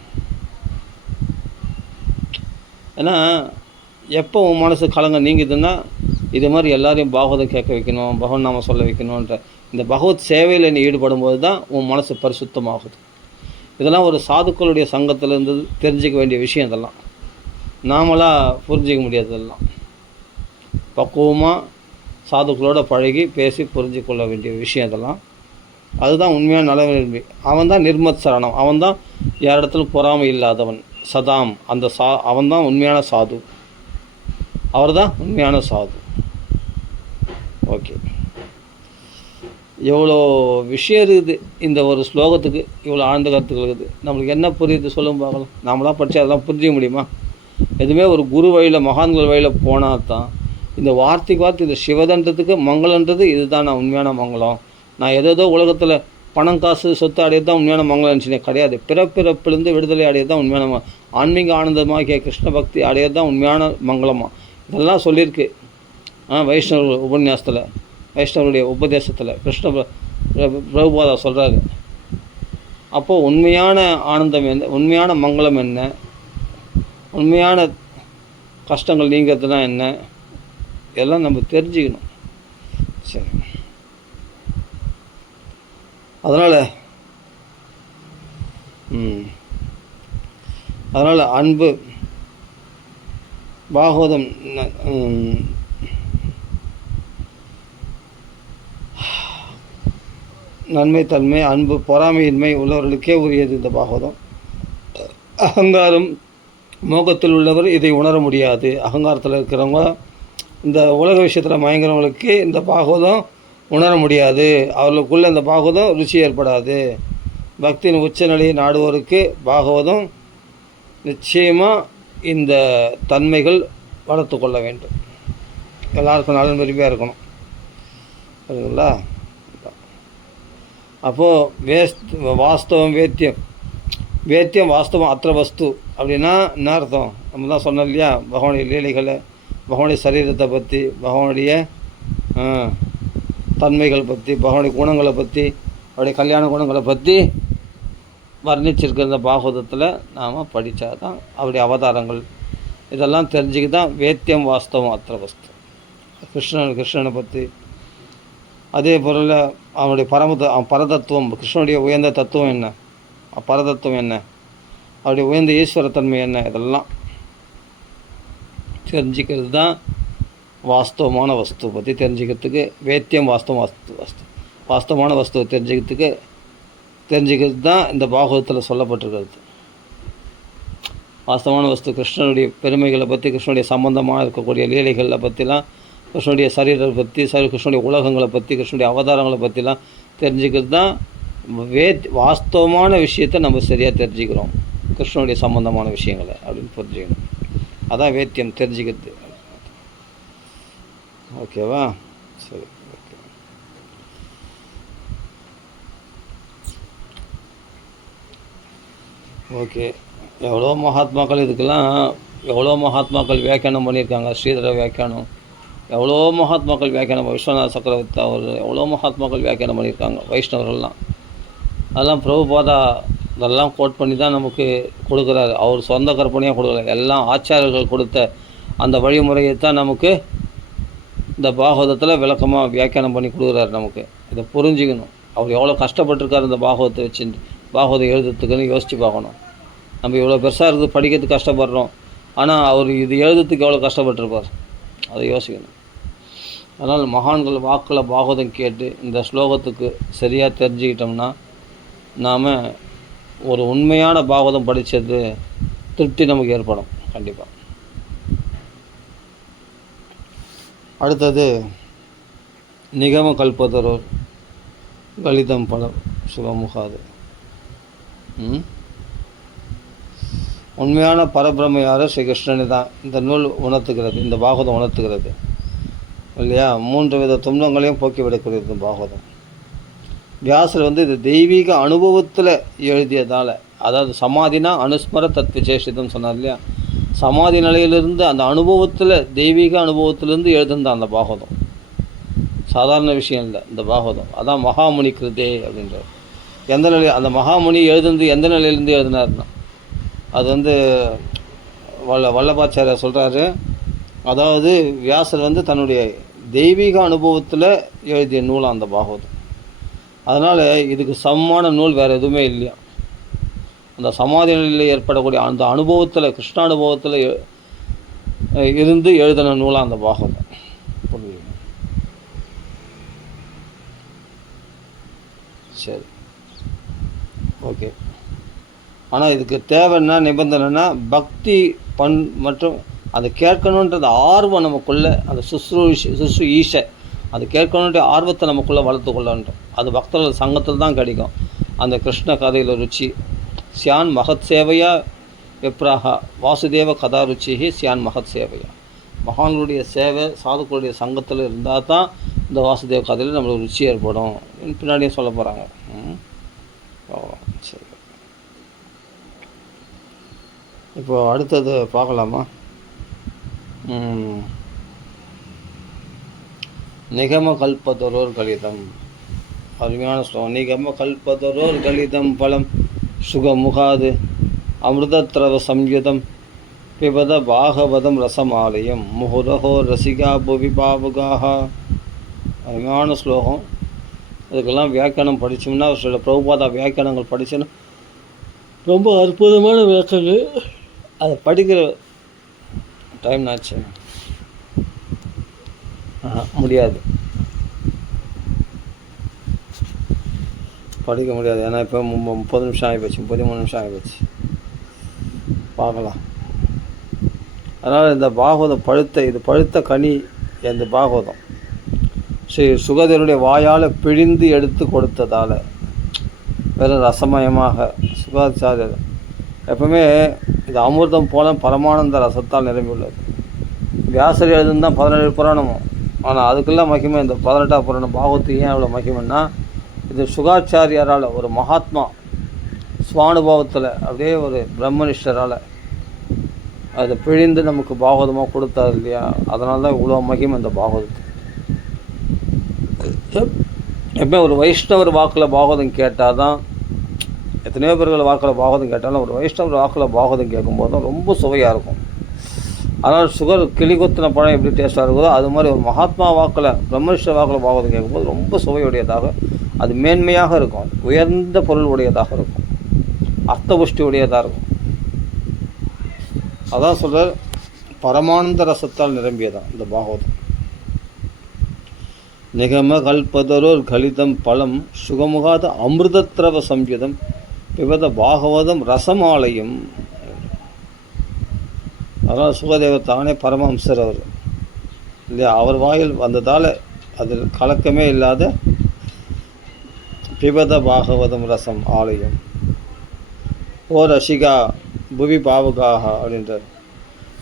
ஏன்னா எப்போ உன் மனசு கலங்க நீங்குதுன்னா இது மாதிரி எல்லாரையும் பாகவதம் கேட்க வைக்கணும், பகவான் நாம சொல்ல வைக்கணுன்ற இந்த பகவத் சேவையில் நீ ஈடுபடும் போது தான் உன் மனசு பரிசுத்தமாகுது. இதெல்லாம் ஒரு சாதுக்களுடைய சங்கத்திலேருந்து தெரிஞ்சிக்க வேண்டிய விஷயம். இதெல்லாம் நாமளாக புரிஞ்சிக்க முடியாது. இதெல்லாம் பக்குவமாக சாதுக்களோட பழகி பேசி புரிஞ்சிக்கொள்ள வேண்டிய விஷயம். இதெல்லாம் அதுதான் உண்மையான நல விரும்பி. அவன் தான் நிர்மத் சரணம். அவன் தான் யார் இடத்துல பொறாமை இல்லாதவன். சதாம் அவன் தான் உண்மையான சாது. அவர் தான் உண்மையான சாது. ஓகே, எவ்வளோ விஷயம் இருக்குது இந்த ஒரு ஸ்லோகத்துக்கு, இவ்வளோ ஆழ்ந்த கருத்துக்கள் இருக்குது. நம்மளுக்கு என்ன புரியுது சொல்லும் பார்க்கலாம். நாமளாம் படித்து அதெல்லாம் புரிஞ்சிக்க முடியுமா? எதுவுமே ஒரு குரு வழியில் மகான்கள் வழியில் போனால் தான் இந்த வார்த்தைக்கு இந்த சிவதன்றதுக்கு மங்களன்றது இதுதான் நான் உண்மையான மங்களம். நான் ஏதோ உலகத்தில் பணம் காசு சொத்து அடையது தான் உண்மையான மங்களம் நினச்சினே கிடையாது. பிறப்பிலிருந்து விடுதலை அடையது தான் உண்மையான ஆன்மீக ஆனந்தமாகிய கிருஷ்ண பக்தி அடையது தான் உண்மையான மங்களமாக. இதெல்லாம் சொல்லியிருக்கு வைஷ்ணவ உபன்யாசத்தில், வைஷ்ணவருடைய உபதேசத்தில் கிருஷ்ண பிரபுபாதா சொல்கிறாரு. அப்போது உண்மையான ஆனந்தம் என்ன, உண்மையான மங்களம் என்ன, உண்மையான கஷ்டங்கள் நீங்கிறதுனா என்ன, இதெல்லாம் நம்ம தெரிஞ்சுக்கணும். சரி, அதனால் அன்பு பாகவதம் நன்மை தன்மை அன்பு பொறாமையின்மை உள்ளவர்களுக்கே உரியது இந்த பாகவதம். அகங்காரம் மோகத்தில் உள்ளவர் இதை உணர முடியாது. அகங்காரத்தில் இருக்கிறவங்க, இந்த உலக விஷயத்தில் மயங்குறவங்களுக்கு இந்த பாகவதம் உணர முடியாது. அவர்களுக்குள்ளே இந்த பாகவதம் ருச்சி ஏற்படாது. பக்தியின் உச்சநிலையை நாடுவோருக்கு பாகவதம் நிச்சயமாக இந்த தன்மைகள் வளர்த்து கொள்ள வேண்டும். எல்லாருக்கும் நலன் விரும்பியாக இருக்கணும். சரிங்களா? அப்போது வாஸ்தவம் வேத்தியம் வாஸ்தவம் அத்திர வஸ்து அப்படின்னா என்ன அர்த்தம்? நம்ம தான் சொன்னோம் இல்லையா, பகவானுடைய லீலைகளை, பகவானுடைய சரீரத்தை பற்றி, பகவானுடைய தன்மைகள் பற்றி, பகவானுடைய குணங்களை பற்றி, அவருடைய கல்யாண குணங்களை பற்றி வர்ணிச்சிருக்கிற இந்த பாகவதத்தில் நாம் படித்தா தான் அவருடைய அவதாரங்கள் இதெல்லாம் தெரிஞ்சுக்க தான் வேத்தியம் வாஸ்தவம் அத்திர வஸ்து. கிருஷ்ணனை பற்றி, அதே பொருளில் அவனுடைய பரதத்துவம், கிருஷ்ணனுடைய உயர்ந்த தத்துவம் என்ன, பரதத்துவம் என்ன, அவருடைய உயர்ந்த ஈஸ்வரத்தன்மை என்ன, இதெல்லாம் தெரிஞ்சுக்கிறது தான் வாஸ்தவமான வஸ்து பற்றி தெரிஞ்சுக்கிறதுக்கு. வேத்தியம் வாஸ்தவமான வஸ்துவை தெரிஞ்சுக்கிறது தான் இந்த பாகவதத்தில் சொல்லப்பட்டிருக்கிறது. வாஸ்தவமான வஸ்து கிருஷ்ணனுடைய பெருமைகளை பற்றி, கிருஷ்ணனுடைய சம்பந்தமாக இருக்கக்கூடிய லீலைகளை பற்றிலாம், கிருஷ்ணனுடைய சரீரத்தை பற்றி, கிருஷ்ணனுடைய உலகங்களை பற்றி, கிருஷ்ணனுடைய அவதாரங்களை பற்றிலாம் தெரிஞ்சுக்கிறது தான் வாஸ்தவமான விஷயத்தை நம்ம சரியாக தெரிஞ்சுக்கிறோம், கிருஷ்ணனுடைய சம்பந்தமான விஷயங்களை அப்படின்னு புரிஞ்சுக்கணும். அதான் வேத்தியம், தெரிஞ்சுக்கிறது. ஓகேவா? சரி, ஓகே. ஓகே. எவ்வளோ மகாத்மாக்கள் இதுக்கெல்லாம் எவ்வளோ மகாத்மாக்கள் வியாக்கியானம் பண்ணியிருக்காங்க. ஸ்ரீதர வியாக்கியானம், எவ்வளோ மகாத்மாக்கள் வியாக்கியானம், விஸ்வநாத சக்கரவர்த்தி அவர் எவ்வளோ மகாத்மாக்கள் வியாக்கியானம் பண்ணியிருக்காங்க, வைஷ்ணவர்கள்லாம். அதெல்லாம் பிரபுபாதா இதெல்லாம் கோட் பண்ணி தான் நமக்கு கொடுக்குறாரு. அவர் சொந்த கற்பனையாக கொடுக்குறாரு. எல்லாம் ஆச்சாரியர்கள் கொடுத்த அந்த வழிமுறையை தான் நமக்கு இந்த பாகவதத்தில் விளக்கமாக வியாக்கியானம் பண்ணி கொடுக்குறாரு நமக்கு. இதை புரிஞ்சுக்கணும். அவர் எவ்வளோ கஷ்டப்பட்டுருக்காரு இந்த பாகவத்தை வச்சு, பாகவதம் எழுதுறதுக்குன்னு யோசித்து பார்க்கணும். நம்ம இவ்வளோ பெருசாக இருக்குது, படிக்கிறதுக்கு கஷ்டப்படுறோம், ஆனால் அவர் இது எழுதுறதுக்கு எவ்வளோ கஷ்டப்பட்டுருப்பார், அதை யோசிக்கணும். அதனால் மகான்கள் வாக்கில் பாகவதம் கேட்டு இந்த ஸ்லோகத்துக்கு சரியாக தெரிஞ்சுக்கிட்டோம்னா நாம் ஒரு உண்மையான பாகவதம் படித்தது திருப்தி நமக்கு ஏற்படும் கண்டிப்பாக. அடுத்தது நிகம கல்பதரோர் கலிதம் பலம் சுகமுகாது. உண்மையான பரபிரம யாரோ ஸ்ரீ கிருஷ்ணனை தான் இந்த நூல் உணர்த்துகிறது, இந்த பாகவதம் உணர்த்துகிறது இல்லையா? 3 வித துன்பங்களையும் போக்கிவிடக்கூடியது இந்த பாகவதம். வியாசர் இது தெய்வீக அனுபவத்தில் எழுதியதால், அதாவது சமாதினா அனுஸ்மர தத் விசேஷிதம் சொன்னார் இல்லையா? சமாதி நிலையிலிருந்து அந்த அனுபவத்தில், தெய்வீக அனுபவத்திலேருந்து எழுதுந்தான் அந்த பாகவதம். சாதாரண விஷயம் இல்லை இந்த பாகவதம். அதான் மகாமுனி கிருதே அப்படின்றார். எந்த நிலை அந்த மகாமுனி எழுதுந்து எந்த நிலையிலேருந்து எழுதினார்னா, அது வல்லபாச்சாரியார் சொல்கிறாரு. அதாவது வியாசர் தன்னுடைய தெய்வீக அனுபவத்தில் எழுதிய நூலாக அந்த பாகவதம். அதனால் இதுக்கு சமமான நூல் வேறு எதுவுமே இல்லையா. அந்த சமாதி நிலையில் ஏற்படக்கூடிய அந்த அனுபவத்தில், கிருஷ்ண அனுபவத்தில் இருந்து எழுதின நூலாக அந்த பாகவதம். புரியுது? சரி, ஓகே. ஆனால் இதுக்கு தேவைன்னா நிபந்தனைனா பக்தி மற்றும் அதை கேட்கணுன்றது ஆர்வம் நமக்குள்ளே, அந்த சுஸ்ரு ஈஷை அது கேட்கணுன்ற ஆர்வத்தை நமக்குள்ளே வளர்த்து கொள்ளணும். அது பக்தர்கள் சங்கத்தில் தான் கிடைக்கும். அந்த கிருஷ்ண கதையில் ருச்சி சியான் மகத் சேவையா விப்ராஹா வாசுதேவ கதா ருச்சி சியான் மகத் சேவையா. மகான்களுடைய சேவை சாதுக்களுடைய சங்கத்தில் இருந்தால் தான் இந்த வாசுதேவ கதையில் நம்மளுக்கு ருச்சி ஏற்படும். பின்னாடியே சொல்ல போகிறாங்க. சரி, இப்போ அடுத்தது பார்க்கலாமா? நிகம கல்பதரோர் கலிதம், அருமையான ஸ்லோகம். நிகம கல்பதரோர் கலிதம் பலம் சுகமுகாது அமிர்தத்ரவ சம்யுதம் பிபத பாகவதம் ரசமாலயம் முகுரஹோ ரசிகா புவி பாவுகாக. அருமையான ஸ்லோகம். அதுக்கெல்லாம் வியாக்கியானம் படித்தோம்னா, சில பிரபுபாதா வியாக்கியானங்கள் படித்தோன்னா ரொம்ப அற்புதமான விளக்கங்கள். அதை படிக்கிற டைம் ஆச்சு, முடியாது, படிக்க முடியாது. ஏன்னா இப்போ 30 நிமிஷம் ஆகிப்போச்சு, 33 நிமிஷம் ஆகிப்போச்சு. பார்க்கலாம். அதனால் இந்த பாகவதம் பழுத்த கனி. இந்த பாகவதம் ஸ்ரீ சுகதேவனுடைய வாயால் பிழிந்து எடுத்து கொடுத்ததால் வெறும் ரசமயமாக சுகாச்சாரியர் எப்பவுமே இது அமிர்தம் போல பரமானந்த ரசத்தால் நிரம்பியுள்ளது. வியாசர் எழுதுந்தான் 17 புராணமும். ஆனால் அதுக்கெல்லாம் மகிமை இந்த 18ஆம் புராணம் பாகவத்துக்கு ஏன் அவ்வளோ மகிமைன்னா, இது சுகாச்சாரியாரால், ஒரு மகாத்மா சுவானுபவத்தில் அப்படியே ஒரு பிரம்மனிஷ்டரால் அதை பிழிந்து நமக்கு பாகவதமாக கொடுத்தாரு இல்லையா? அதனால தான் இவ்வளோ மகிமை இந்த பாகவதத்துக்கு. எப்பவுமே ஒரு வைஷ்ணவர் வாக்கில் பாகவதம் கேட்டால் தான், எத்தனையோ பேர்கள் வாக்கில் பாகவதம் கேட்டாலும் ஒரு வைஷ்ணவர் வாக்கில் பாகவதம் கேட்கும்போது ரொம்ப சுவையாக இருக்கும். அதனால் சுகர் கிளிகொத்தின பழம் எப்படி டேஸ்ட்டாக இருக்குதோ அது மாதிரி ஒரு மகாத்மா வாக்கில், பிரம்மனிஷ்ட வாக்கில் பாகவதம் கேட்கும்போது ரொம்ப சுவையுடையதாக, அது மேன்மையாக இருக்கும், உயர்ந்த பொருள் உடையதாக இருக்கும், அர்த்தபுஷ்டி உடையதாக இருக்கும். அதான் சொல்கிறார், பரமானந்த ரசத்தால் நிரம்பியதான் இந்த பாகவதம். நிகம கல்பதரோர் கலிதம் பலம் சுகமுகாத அமிர்தத்ரவ சம்யுதம் பிபத பாகவதம் ரசமாலயம். அதனால் சுகதேவர் தானே பரமஹம்சர் அவர் இல்லையா? அவர் வாயில் வந்ததால் அதில் கலக்கமே இல்லாத பிபத பாகவதம் ரசம் ஆலயம். ஓ ரசிகா புவி பாவகாக அப்படின்றார்.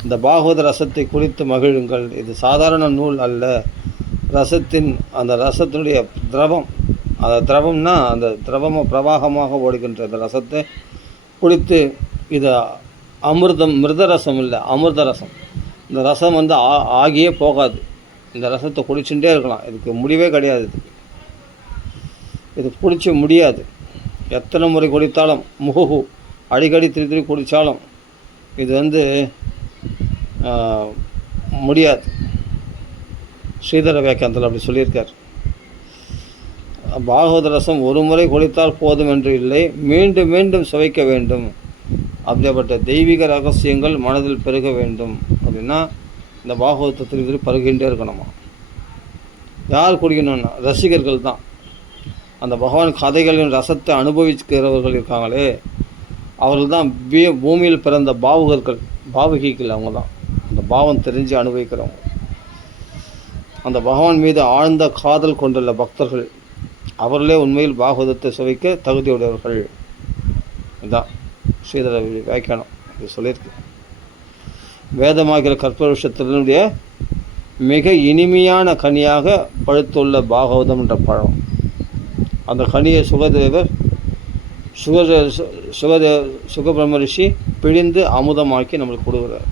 இந்த பாகவத ரசத்தை குறித்து மகிழுங்கள். இது சாதாரண நூல் அல்ல. அந்த ரசத்தினுடைய திரவம், அந்த திரவம்னா அந்த திரவமாக பிரவாகமாக ஓடுகின்ற அந்த ரசத்தை குடித்து, இது அமிர்தம், மிருத ரசம் இல்லை, அமிர்த ரசம். இந்த ரசம் ஆகியே போகாது. இந்த ரசத்தை குடிச்சுட்டே இருக்கலாம். இதுக்கு முடிவே கிடையாது. இது குடிக்க முடியாது. எத்தனை முறை குடித்தாலும், முகுகு அடிக்கடி திருப்பி குடித்தாலும் இது முடியாது. ஸ்ரீதர வியாக்கியானத்தில் அப்படி சொல்லியிருக்கார். பாகவத ரசம் ஒரு முறை குடித்தால் போதும் என்று இல்லை, மீண்டும் மீண்டும் சுவைக்க வேண்டும். அப்படிப்பட்ட தெய்வீக ரகசியங்கள் மனதில் பெருக வேண்டும். அப்படின்னா இந்த பாகவதத்தில் பருகின்றே இருக்கணுமா. யார் குடிக்கணும்னா ரசிகர்கள் தான். அந்த பகவான் கதைகளின் ரசத்தை அனுபவிக்கிறவர்கள் இருக்காங்களே, அவர்கள் தான் பூமியில் பிறந்த பாவுகர்கள், பாவகிகள். அவங்க தான் அந்த பாவம் தெரிஞ்சு அனுபவிக்கிறவங்க. அந்த பகவான் மீது ஆழ்ந்த காதல் கொண்டுள்ள பக்தர்கள், அவர்களே உண்மையில் பாகவதத்தை சுவைக்க தகுதியுடையவர்கள். இதுதான் ஸ்ரீதர வியாக்கியானம் இது சொல்லியிருக்கு. வேதமாகிற கற்பவருஷத்தினுடைய மிக இனிமையான கனியாக பழுத்துள்ள பாகவதம் என்ற பழம். அந்த கனியை சுகபிரம்ம ரிஷி பிழிந்து அமுதமாக்கி நம்மளுக்கு கொடுக்குறார்.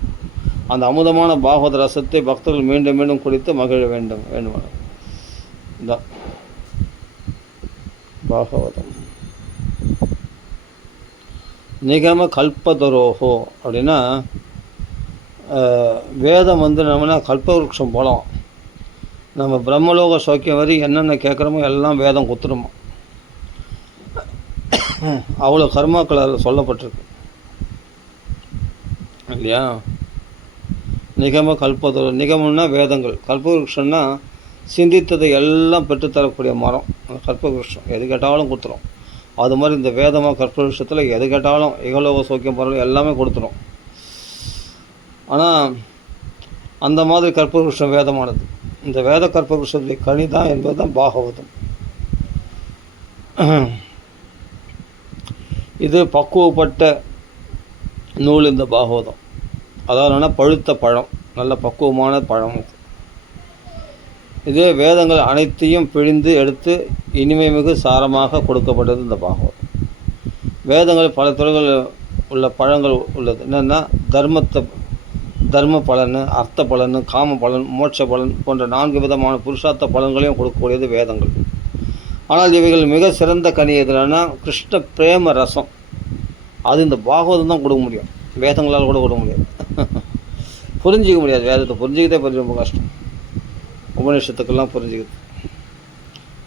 அந்த அமுதமான பாகவத ரசத்தை பக்தர்கள் மீண்டும் மீண்டும் குடித்து மகிழ வேண்டும். இதுதான் பாகவதம். நிகம கல்பதரோஹோ அப்படின்னா வேதம் நம்மனா கல்பவருஷம் போலாம். நம்ம பிரம்மலோக சௌக்கியம் வரை என்னென்ன கேட்குறோமோ எல்லாம் வேதம் குத்துருமோ. அவ்வளோ கர்மாக்கள் அதில் சொல்லப்பட்டிருக்கு இல்லையா. நிகம கல்பதரோ, நிகமம்னா வேதங்கள், கல்பவருஷம்னா சிந்தித்ததை எல்லாம் பெற்றுத்தரக்கூடிய மரம். அந்த கல்பவருஷம் எது கேட்டாலும் கொடுத்துரும். அது மாதிரி இந்த வேதமாக கற்பவருஷத்தில் எது கேட்டாலும் இகலோக சௌக்கியம் பரவல் எல்லாமே கொடுத்துரும். ஆனால் அந்த மாதிரி கற்பவருஷம் வேதமானது. இந்த வேத கற்பவருஷத்துடைய கனி தான் என்பது தான் பாகவதம். இது பக்குவப்பட்ட நூல் இந்த பாகவதம். அதாவது பழுத்த பழம், நல்ல பக்குவமான பழம். இதே வேதங்கள் அனைத்தையும் பிழிந்து எடுத்து இனிமை மிகு சாரமாக கொடுக்கப்பட்டது இந்த பாகவதம். வேதங்கள் பல துறைகள் உள்ள பழங்கள் உள்ளது. என்னென்னா தர்ம பலன், அர்த்த பலன், காம பலன், மோட்ச பலன் போன்ற 4 விதமான புருஷார்த்த பலன்களையும் கொடுக்கக்கூடியது வேதங்கள். ஆனால் இவைகள் மிக சிறந்த கனி எதுனா கிருஷ்ண பிரேம ரசம். அது இந்த பாகவதம் தான் கொடுக்க முடியும். வேதங்களால் கூட கொடுக்க முடியாது. புரிஞ்சிக்க முடியாது. வேதத்தை புரிஞ்சிக்கிட்டே ரொம்ப கஷ்டம். உபநிஷத்துக்கெல்லாம் புரிஞ்சுக்கிது.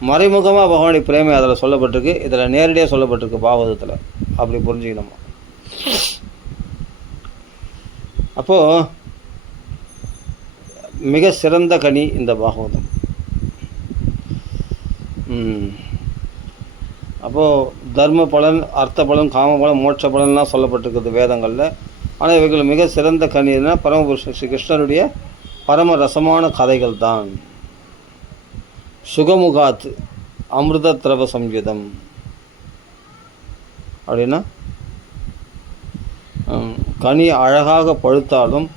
மறைமுகமாக பகவானி பிரேமை அதில் சொல்லப்பட்டிருக்கு, இதில் நேரடியாக சொல்லப்பட்டிருக்கு பாகவதத்தில். அப்படி புரிஞ்சுக்கணுமா. அப்போது மிக சிறந்த கனி இந்த பாகவதம். அப்போது தர்ம பலன், அர்த்த பலன், காம பலன், மோட்ச பலன்லாம் சொல்லப்பட்டிருக்குது வேதங்களில். ஆனால் இவைகள் மிக சிறந்த கனினா பரமபுருஷ ஸ்ரீ கிருஷ்ணருடைய பரம ரசமான கதைகள் தான். சுகமுகாத் அமிர்த திரவ சம்யுதம் அப்படின்னா கனி அழகாக பழுத்தாலும்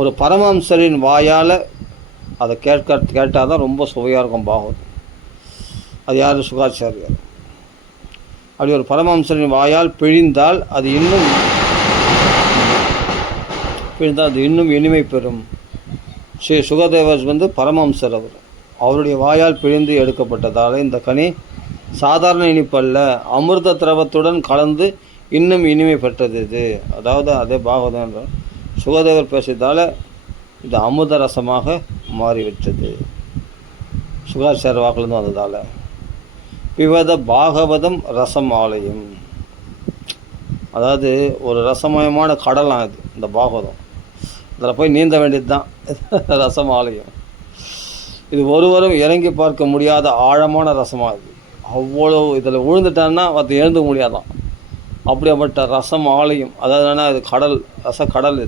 ஒரு பரமஹம்சரின் வாயால் அதை கேட்டால் தான் ரொம்ப சுவையாக இருக்கும் பாகவதம். அது யார்? சுகாச்சாரியார். அப்படி ஒரு பரமஹம்சரின் வாயால் பிழிந்தால் அது இன்னும் இனிமை பெறும். ஸ்ரீ சுகதேவர் பரமஹம்சர். அவருடைய வாயால் பிழிந்து எடுக்கப்பட்டதால் இந்த கனி சாதாரண இனிப்பு அல்ல, அமிர்த திரவத்துடன் கலந்து இன்னும் இனிமை பெற்றது இது. அதாவது அதே பாகவதம் என்ற சுகதேவர் பேசியதால் இது அமிர்த ரசமாக மாறிவிட்டது. சுகாச்சார வாக்கிலிருந்து வந்ததால். பிவத பாகவதம் ரசம் ஆலயம். அதாவது ஒரு ரசமயமான கடலாம் இது இந்த பாகவதம். அதில் போய் நீந்த வேண்டியது தான் ரசம் ஆலயம். இது ஒருவரும் இறங்கி பார்க்க முடியாத ஆழமான ரசமாக இருக்குது. அவ்வளோ இதில் விழுந்துட்டான்னா அது எழுந்துக்க முடியாதான். அப்படியாப்பட்ட ரசம் ஆலயம். அதாவது இது கடல், ரசக்கடல்.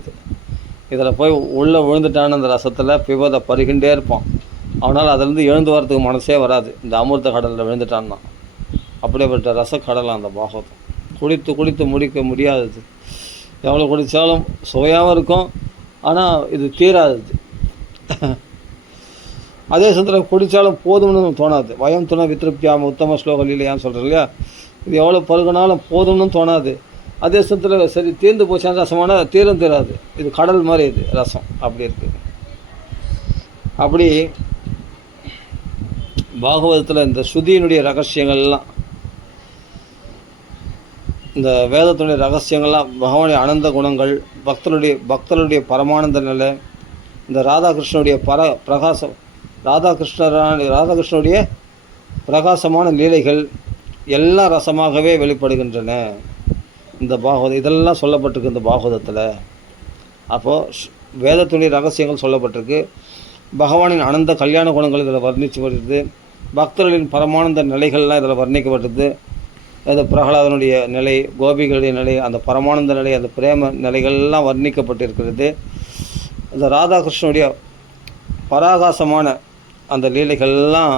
இதில் போய் உள்ளே விழுந்துட்டான்னு அந்த ரசத்தில் பிபத பருகின்றே இருப்பான். அவனால் அதிலேருந்து எழுந்து வரதுக்கு மனசே வராது இந்த அமிர்த கடலில் விழுந்துட்டான்னா. அப்படிப்பட்ட ரசக்கடலாம் அந்த பாகவதம். குடித்து குடித்து முடிக்க முடியாதது. எவ்வளோ குடித்தாலும் சுவையாகவும் இருக்கும், ஆனால் இது தீராதது. அதே சமயத்தில் குடித்தாலும் போதும்னு தோணாது. வயம் துணை வித்ருப்தியாம உத்தம ஸ்லோகம் இல்லையான்னு சொல்கிறேன் இல்லையா, இது எவ்வளோ பருகினாலும் போதும்னு தோணாது. அதே சமயத்தில் சரி தீர்ந்து போச்சான ரசமான தீராது. இது கடல் மாதிரி இது ரசம், அப்படி இருக்குது. அப்படி பாகவதத்தில் இந்த ஸ்ருதியினுடைய ரகசியங்கள்லாம், இந்த வேதத்தினுடைய ரகசியங்கள்லாம், பகவானுடைய அனந்த குணங்கள், பக்தருடைய பரமானந்த நிலை, இந்த ராதாகிருஷ்ணனுடைய பிரகாசம், ராதாகிருஷ்ணனுடைய பிரகாசமான லீலைகள் எல்லாம் ரசமாகவே வெளிப்படுகின்றன இந்த பாகவதம். இதெல்லாம் சொல்லப்பட்டிருக்கு இந்த பாகவதத்தில். அப்போது வேதத்துடைய ரகசியங்கள் சொல்லப்பட்டிருக்கு, பகவானின் அனந்த கல்யாண குணங்கள் இதில் வர்ணித்து வருது, பக்தர்களின் பரமானந்த நிலைகள்லாம் இதில் வர்ணிக்கப்பட்டது. அது பிரகலாதனுடைய நிலை, கோபிகளுடைய நிலை, அந்த பரமானந்த நிலை, அந்த பிரேம நிலைகள்லாம் வர்ணிக்கப்பட்டிருக்கிறது. இந்த ராதாகிருஷ்ணனுடைய பராகாசமான அந்த லீலைகள்லாம்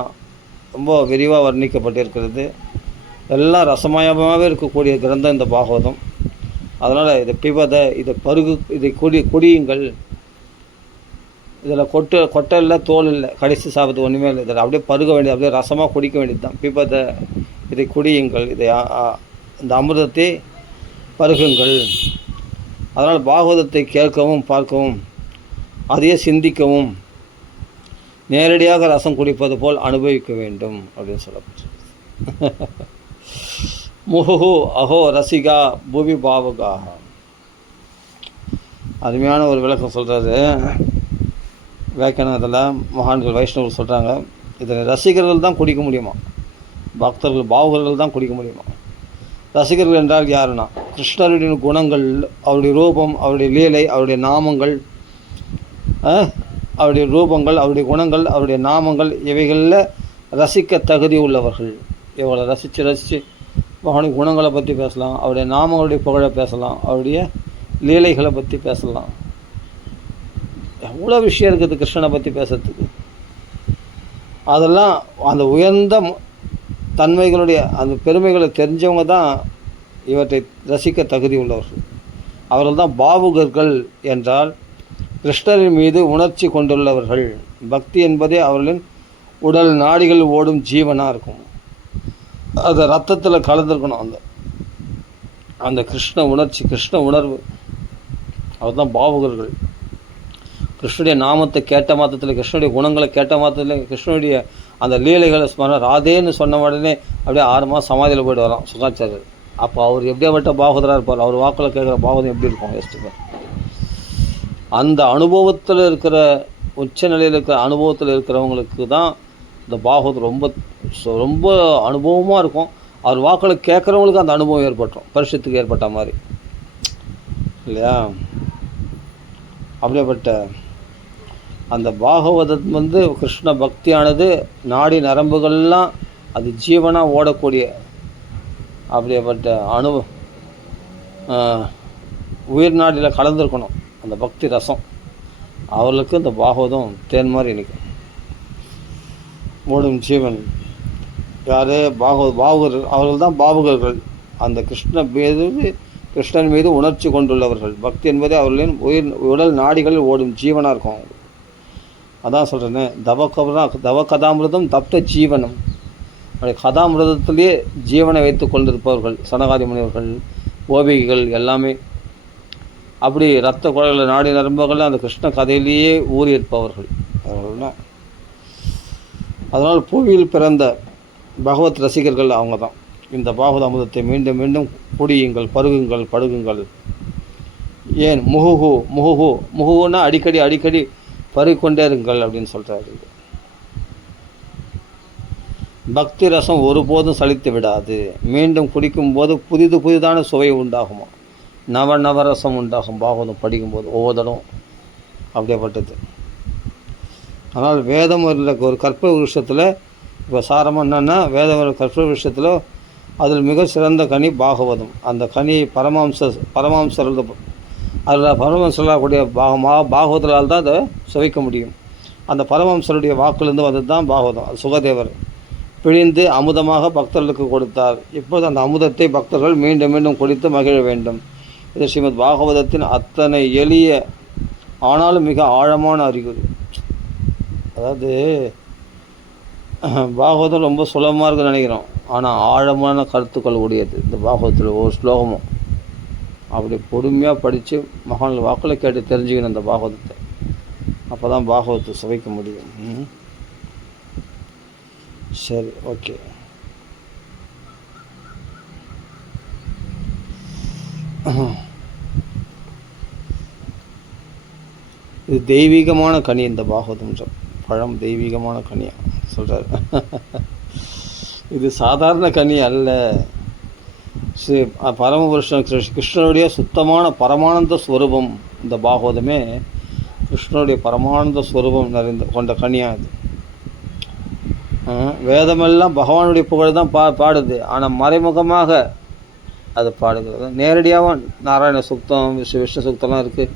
ரொம்ப விரிவாக வர்ணிக்கப்பட்டிருக்கிறது. எல்லாம் ரசமயமாகவே இருக்கக்கூடிய கிரந்தம் இந்த பாகவதம். அதனால் இதை பிபத, இதை பருகு, இதை குடியுங்கள். இதில் கொட்டை இல்லை, தோல் இல்லை, கடைசி சாப்பிட்டு ஒன்றுமே இல்லை. இதில் அப்படியே பருக வேண்டியது, அப்படியே ரசமாக குடிக்க வேண்டியது தான். பிபத, இதை குடியுங்கள், இதை இந்த அமிர்தத்தை பருகுங்கள். அதனால் பாகவதத்தை கேட்கவும் பார்க்கவும், அதையே சிந்திக்கவும், நேரடியாக ரசம் குடிப்பது போல் அனுபவிக்க வேண்டும் அப்படின்னு சொல்லப்பட்டு. முஹு அஹோ ரசிகா பூமி பாவகாக. அருமையான ஒரு விளக்கம் சொல்கிறாரு வியாக்கியானத்தில். மகான்கள் வைஷ்ணவர்கள் சொல்கிறாங்க, இதை ரசிகர்கள் தான் குடிக்க முடியுமா, பக்தர்கள் பாவகர்கள் தான் குடிக்க முடியுமா. ரசிகர்கள் என்றால் யாருன்னா, கிருஷ்ணருடைய குணங்கள், அவருடைய ரூபம், அவருடைய லீலை, அவருடைய நாமங்கள், அவருடைய ரூபங்கள், அவருடைய குணங்கள், அவருடைய நாமங்கள், இவைகளில் ரசிக்க தகுதி உள்ளவர்கள். இவங்களை ரசித்து அவனுடைய குணங்களை பற்றி பேசலாம், அவருடைய நாமங்களுடைய புகழை பேசலாம், அவருடைய லீலைகளை பற்றி பேசலாம். எவ்வளோ விஷயம் இருக்குது கிருஷ்ணனை பற்றி பேசுறதுக்கு. அதெல்லாம் அந்த உயர்ந்த தன்மைகளுடைய அந்த பெருமைகளை தெரிஞ்சவங்க தான் இவற்றை ரசிக்க தகுதி உள்ளவர்கள். அவர்கள் தான் பாவுகர்கள். என்றால் கிருஷ்ணரின் மீது உணர்ச்சி கொண்டுள்ளவர்கள். பக்தி என்பதே அவர்களின் உடல் நாடிகள் ஓடும் ஜீவனாக இருக்கும். அது ரத்தத்தில் கலந்துருக்கணும். அந்த கிருஷ்ண உணர்ச்சி, கிருஷ்ண உணர்வு, அவர் தான் பாவுகர்கள். கிருஷ்ணனுடைய நாமத்தை கேட்ட மாத்திரத்தில், கிருஷ்ணனுடைய குணங்களை கேட்ட மாத்திரத்தில், கிருஷ்ணனுடைய அந்த லீலைகளை ஸ்மரண, ராதேன்னு சொன்ன உடனே அப்படியே 6 மாதம் சமாதியில் போய்ட்டு வரோம் சுகாச்சாரியர். அப்போ அவர் எப்படியாப்பட்ட பாகவதராக இருப்பார், அவர் வாக்கில் கேட்குற பாகவதம் எப்படி இருக்கும் யோசிச்சுக்க. அந்த அனுபவத்தில் இருக்கிற, உச்ச நிலையில் இருக்கிற அனுபவத்தில் இருக்கிறவங்களுக்கு தான் இந்த பாகவதம் ரொம்ப ரொம்ப அனுபவமாக இருக்கும். அவர் வாக்கில் கேட்குறவங்களுக்கு அந்த அனுபவம் ஏற்பட்டோம், பரிசுத்துக்கு ஏற்பட்ட மாதிரி இல்லையா. அப்படியேப்பட்ட அந்த பாகவதம் கிருஷ்ண பக்தியானது நாடி நரம்புகள்லாம் அது ஜீவனாக ஓடக்கூடிய அப்படியேப்பட்ட உயிர் நாடியில் கலந்துருக்கணும் அந்த பக்தி ரசம். அவர்களுக்கு இந்த பாகவதம் தேன் மாதிரி இனிக்கும். ஓடும் ஜீவன் யார்? பாவுகர்கள். அவர்கள் தான் பாவுகர்கள். அந்த கிருஷ்ணன் மீது உணர்ச்சி கொண்டுள்ளவர்கள். பக்தி என்பதே அவர்களின் உடல் நாடிகளில் ஓடும் ஜீவனாக இருக்கும். அதான் சொல்கிறேன்னு, தவ கதாமிரதம் தப்த ஜீவனம். அப்படி கதாமிரதத்திலேயே ஜீவனை வைத்து கொண்டிருப்பவர்கள் சனகாதி முனிவர்கள், கோபிகைகள் எல்லாமே. அப்படி இரத்த குழல்கள், நாடி நரம்புகள் அந்த கிருஷ்ண கதையிலேயே ஊறி இருப்பவர்கள் அவர்கள்லாம். அதனால் பூவியில் பிறந்த பகவத் ரசிகர்கள் அவங்க தான். இந்த பாகவத அமுதத்தை மீண்டும் மீண்டும் குடியுங்கள், பருகுங்கள், படுகுங்கள். ஏன் முகுன்னா அடிக்கடி பருகிக்கொண்டே இருங்கள் அப்படின்னு சொல்கிறாரு. பக்தி ரசம் ஒருபோதும் சலித்து விடாது. மீண்டும் குடிக்கும்போது புதிதான சுவை உண்டாகுமா, நவரசம் உண்டாகும் பாகவதம் படிக்கும்போது ஓதணும். அப்படியேப்பட்டது. ஆனால் வேதம் ஒரு கற்ப விருஷத்தில் இப்போ சாரமாக என்னென்னா, வேதம் ஒரு கற்ப விருஷத்தில் அதில் மிக சிறந்த கனி பாகவதம். அந்த கனி பரமாம்சர் அதில் பரமஹம்சராகக்கூடிய பாகவதலால் தான் அதை சுவைக்க முடியும். அந்த பரமஹம்சருடைய வாக்குலேருந்து வந்தது தான் பாகவதம். அது சுகதேவர் பிழிந்து அமுதமாக பக்தர்களுக்கு கொடுத்தார். இப்போது அந்த அமுதத்தை பக்தர்கள் மீண்டும் மீண்டும் குடித்து மகிழ வேண்டும். இது ஸ்ரீமத் பாகவதத்தின் அத்தனை எளிய ஆனாலும் மிக ஆழமான அறிகுறி. அதாவது பாகவதம் ரொம்ப சுலபமாக இருக்குன்னு நினைக்கிறோம், ஆனால் ஆழமான கருத்துக்கள் உடையது இந்த பாகவதத்தில் ஒவ்வொரு ஸ்லோகமும். அப்படி பொறுமையாக படித்து மகான்கள் வாக்கில் கேட்டு தெரிஞ்சுக்கணும் இந்த பாகவதத்தை. அப்போ தான் பாகவதத்தை சுவைக்க முடியும். சரி, ஓகே. இது தெய்வீகமான கனி. இந்த பாகவதம் பழம் தெய்வீகமான கனியா சொல்கிறார். இது சாதாரண கனி அல்ல. ஸ்ரீ பரமபுருஷன் கிருஷ்ணனுடைய சுத்தமான பரமானந்த ஸ்வரூபம். இந்த பாகவதமே கிருஷ்ணனுடைய பரமானந்த ஸ்வரூபம் நிறைந்த கொண்ட கனியாக இது. வேதமெல்லாம் பகவானுடைய புகழ் தான் பாடுது, ஆனால் மறைமுகமாக அது பாடுகிறது. நேரடியாக நாராயண சுக்தம், விஷ்ணு சுக்தம்லாம் இருக்குது,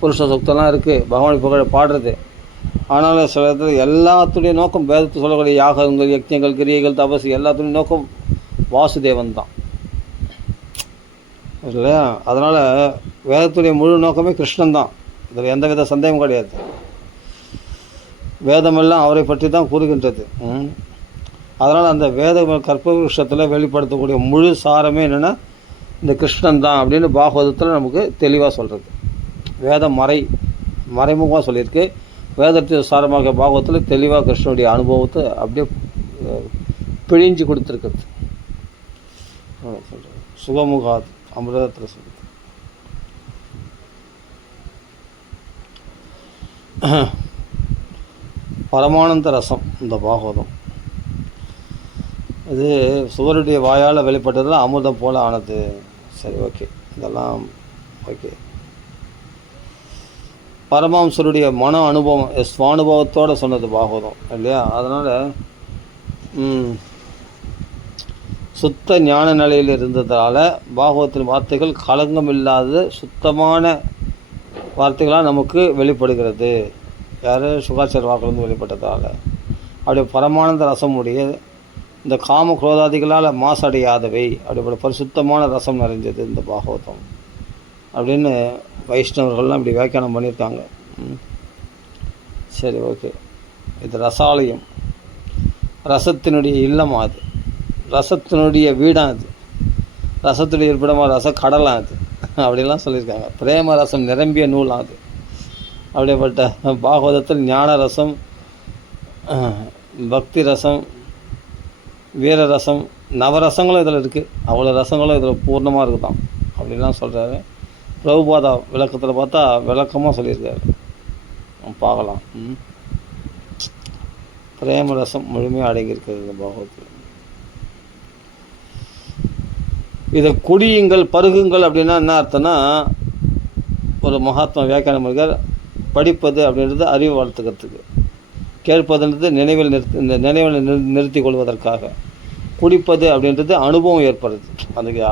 புருஷ சுக்தம்லாம் இருக்குது, பகவானுடைய புகழை பாடுறது. ஆனாலும் சில இடத்துல எல்லாத்துடைய நோக்கம், வேதத்தை சொல்லக்கூடிய யாகங்கள், யக்ஞங்கள், கிரியைகள், தபசு எல்லாத்துடைய நோக்கம் வாசுதேவன் தான் இல்லையா? அதனால் வேதத்துடைய முழு நோக்கமே கிருஷ்ணன் தான். இதில் எந்த வித சந்தேகம் கிடையாது. வேதமெல்லாம் அவரை பற்றி தான் கூறுகின்றது. அதனால் அந்த வேத கற்பவருஷத்தில் வெளிப்படுத்தக்கூடிய முழு சாரமே என்னென்னா இந்த கிருஷ்ணன் தான் அப்படின்னு பாகவதத்தில் நமக்கு தெளிவாக சொல்கிறது. வேதம் மறைமுகமாக சொல்லியிருக்கு. வேதத்தின் சாரமாக பாகவதத்தில் தெளிவாக கிருஷ்ணனுடைய அனுபவத்தை அப்படியே பிழிஞ்சு கொடுத்துருக்குறது. சொல்கிறது சுகமுகாது அமிர்தத்தில் சொல்கிறது. பரமானந்த ரசம் இந்த பாகவதம். இது சுவருடைய வாயால் வெளிப்பட்டதில் அமிர்தம் போல் ஆனது. சரி, ஓகே, இதெல்லாம் ஓகே. பரமஹம்சருடைய மன அனுபவம், ஸ்வானுபவத்தோடு சொன்னது பாகவதம் இல்லையா? அதனால் சுத்த ஞான நிலையில் இருந்ததால் பாகவத்தின் வார்த்தைகள் களங்கம் இல்லாத சுத்தமான வார்த்தைகளாக நமக்கு வெளிப்படுகிறது. யார்? சுகாச்சார வாக்கிலிருந்து வெளிப்பட்டதால். அப்படியே பரமானந்த ரசம் உடைய இந்த காம குரோதாதிகளால் மாசடையாதவை, அப்படிப்பட்ட பரிசுத்தமான ரசம் நிறைஞ்சது இந்த பாகவதம் அப்படின்னு வைஷ்ணவர்கள்லாம் இப்படி வியாக்கியானம் பண்ணியிருக்காங்க. சரி, ஓகே. இது ரசாலயம், ரசத்தினுடைய இல்லமாக அது, ரசத்தினுடைய வீடாக அது, ரசத்துடைய இருப்பிடமாக ரசக்கடலாம் அது அப்படிலாம் சொல்லியிருக்காங்க. பிரேம ரசம் நிரம்பிய நூலாம் அது. அப்படிப்பட்ட பாகவதத்தில் ஞான ரசம், பக்தி ரசம், வீர ரசம், நவரசங்களும் இதில் இருக்குது. அவ்வளோ ரசங்களும் இதில் பூர்ணமாக இருக்குதான் அப்படின்லாம் சொல்கிறாரு. பிரபுபாதா விளக்கத்தில் பார்த்தா விளக்கமாக சொல்லியிருக்காரு, பார்க்கலாம். பிரேம ரசம் முழுமையாக அடங்கியிருக்கிறது இந்த பாகவத்தில். இதை குடியுங்கள், பருகுங்கள் அப்படின்னா என்ன அர்த்தம்னா, ஒரு மகாத்மா வியாக்கியானம் இருக்கார், படிப்பது அப்படின்றது அறிவு வளர்த்துக்கிறதுக்கு, கேட்பதுன்றது நினைவில் நிறுத்தி கொள்வதற்காக, குடிப்பது அப்படின்றது அனுபவம் ஏற்படுது. அதுக்கு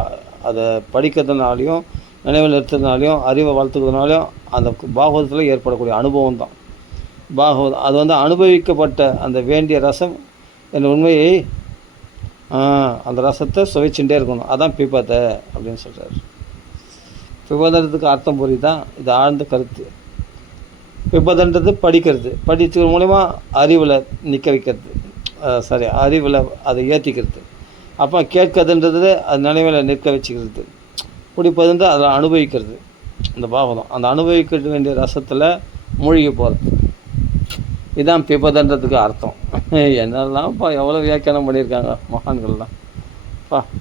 அதை படிக்கிறதுனாலையும் நினைவில் நிறுத்துறதுனாலையும் அறிவை வளர்த்துக்கிறதுனாலையும் அந்த பாகவதத்தில் ஏற்படக்கூடிய அனுபவம் தான் பாகவதம். அது வந்து அனுபவிக்கப்பட்ட அந்த வேண்டிய ரசம் என்ற உண்மையை அந்த ரசத்தை சுவைச்சுட்டே இருக்கணும். அதான் பிபத அப்படின்னு சொல்கிறார். பிபதன்றதுக்கு அர்த்தம் புரியுதான்? இது ஆழ்ந்த கருத்து. பிபதன்றது படிக்கிறது, படித்து மூலமா அறிவில் நிற்க வைக்கிறது, சரி, அறிவில் அதை ஏற்றிக்கிறது. அப்போ கேட்கறதுன்றது அது நினைவில் நிற்க வச்சுக்கிறது. குடிப்பதுன்றது அதில் அனுபவிக்கிறது. இந்த பாகவதம் அந்த அனுபவிக்க வேண்டிய ரசத்தில் மூழ்கி போகிறது. இதுதான் பிபதன்றதுக்கு அர்த்தம். என்னெல்லாம்ப்பா எவ்வளோ வியாக்கியானம் பண்ணியிருக்காங்க மகான்கள்லாம்.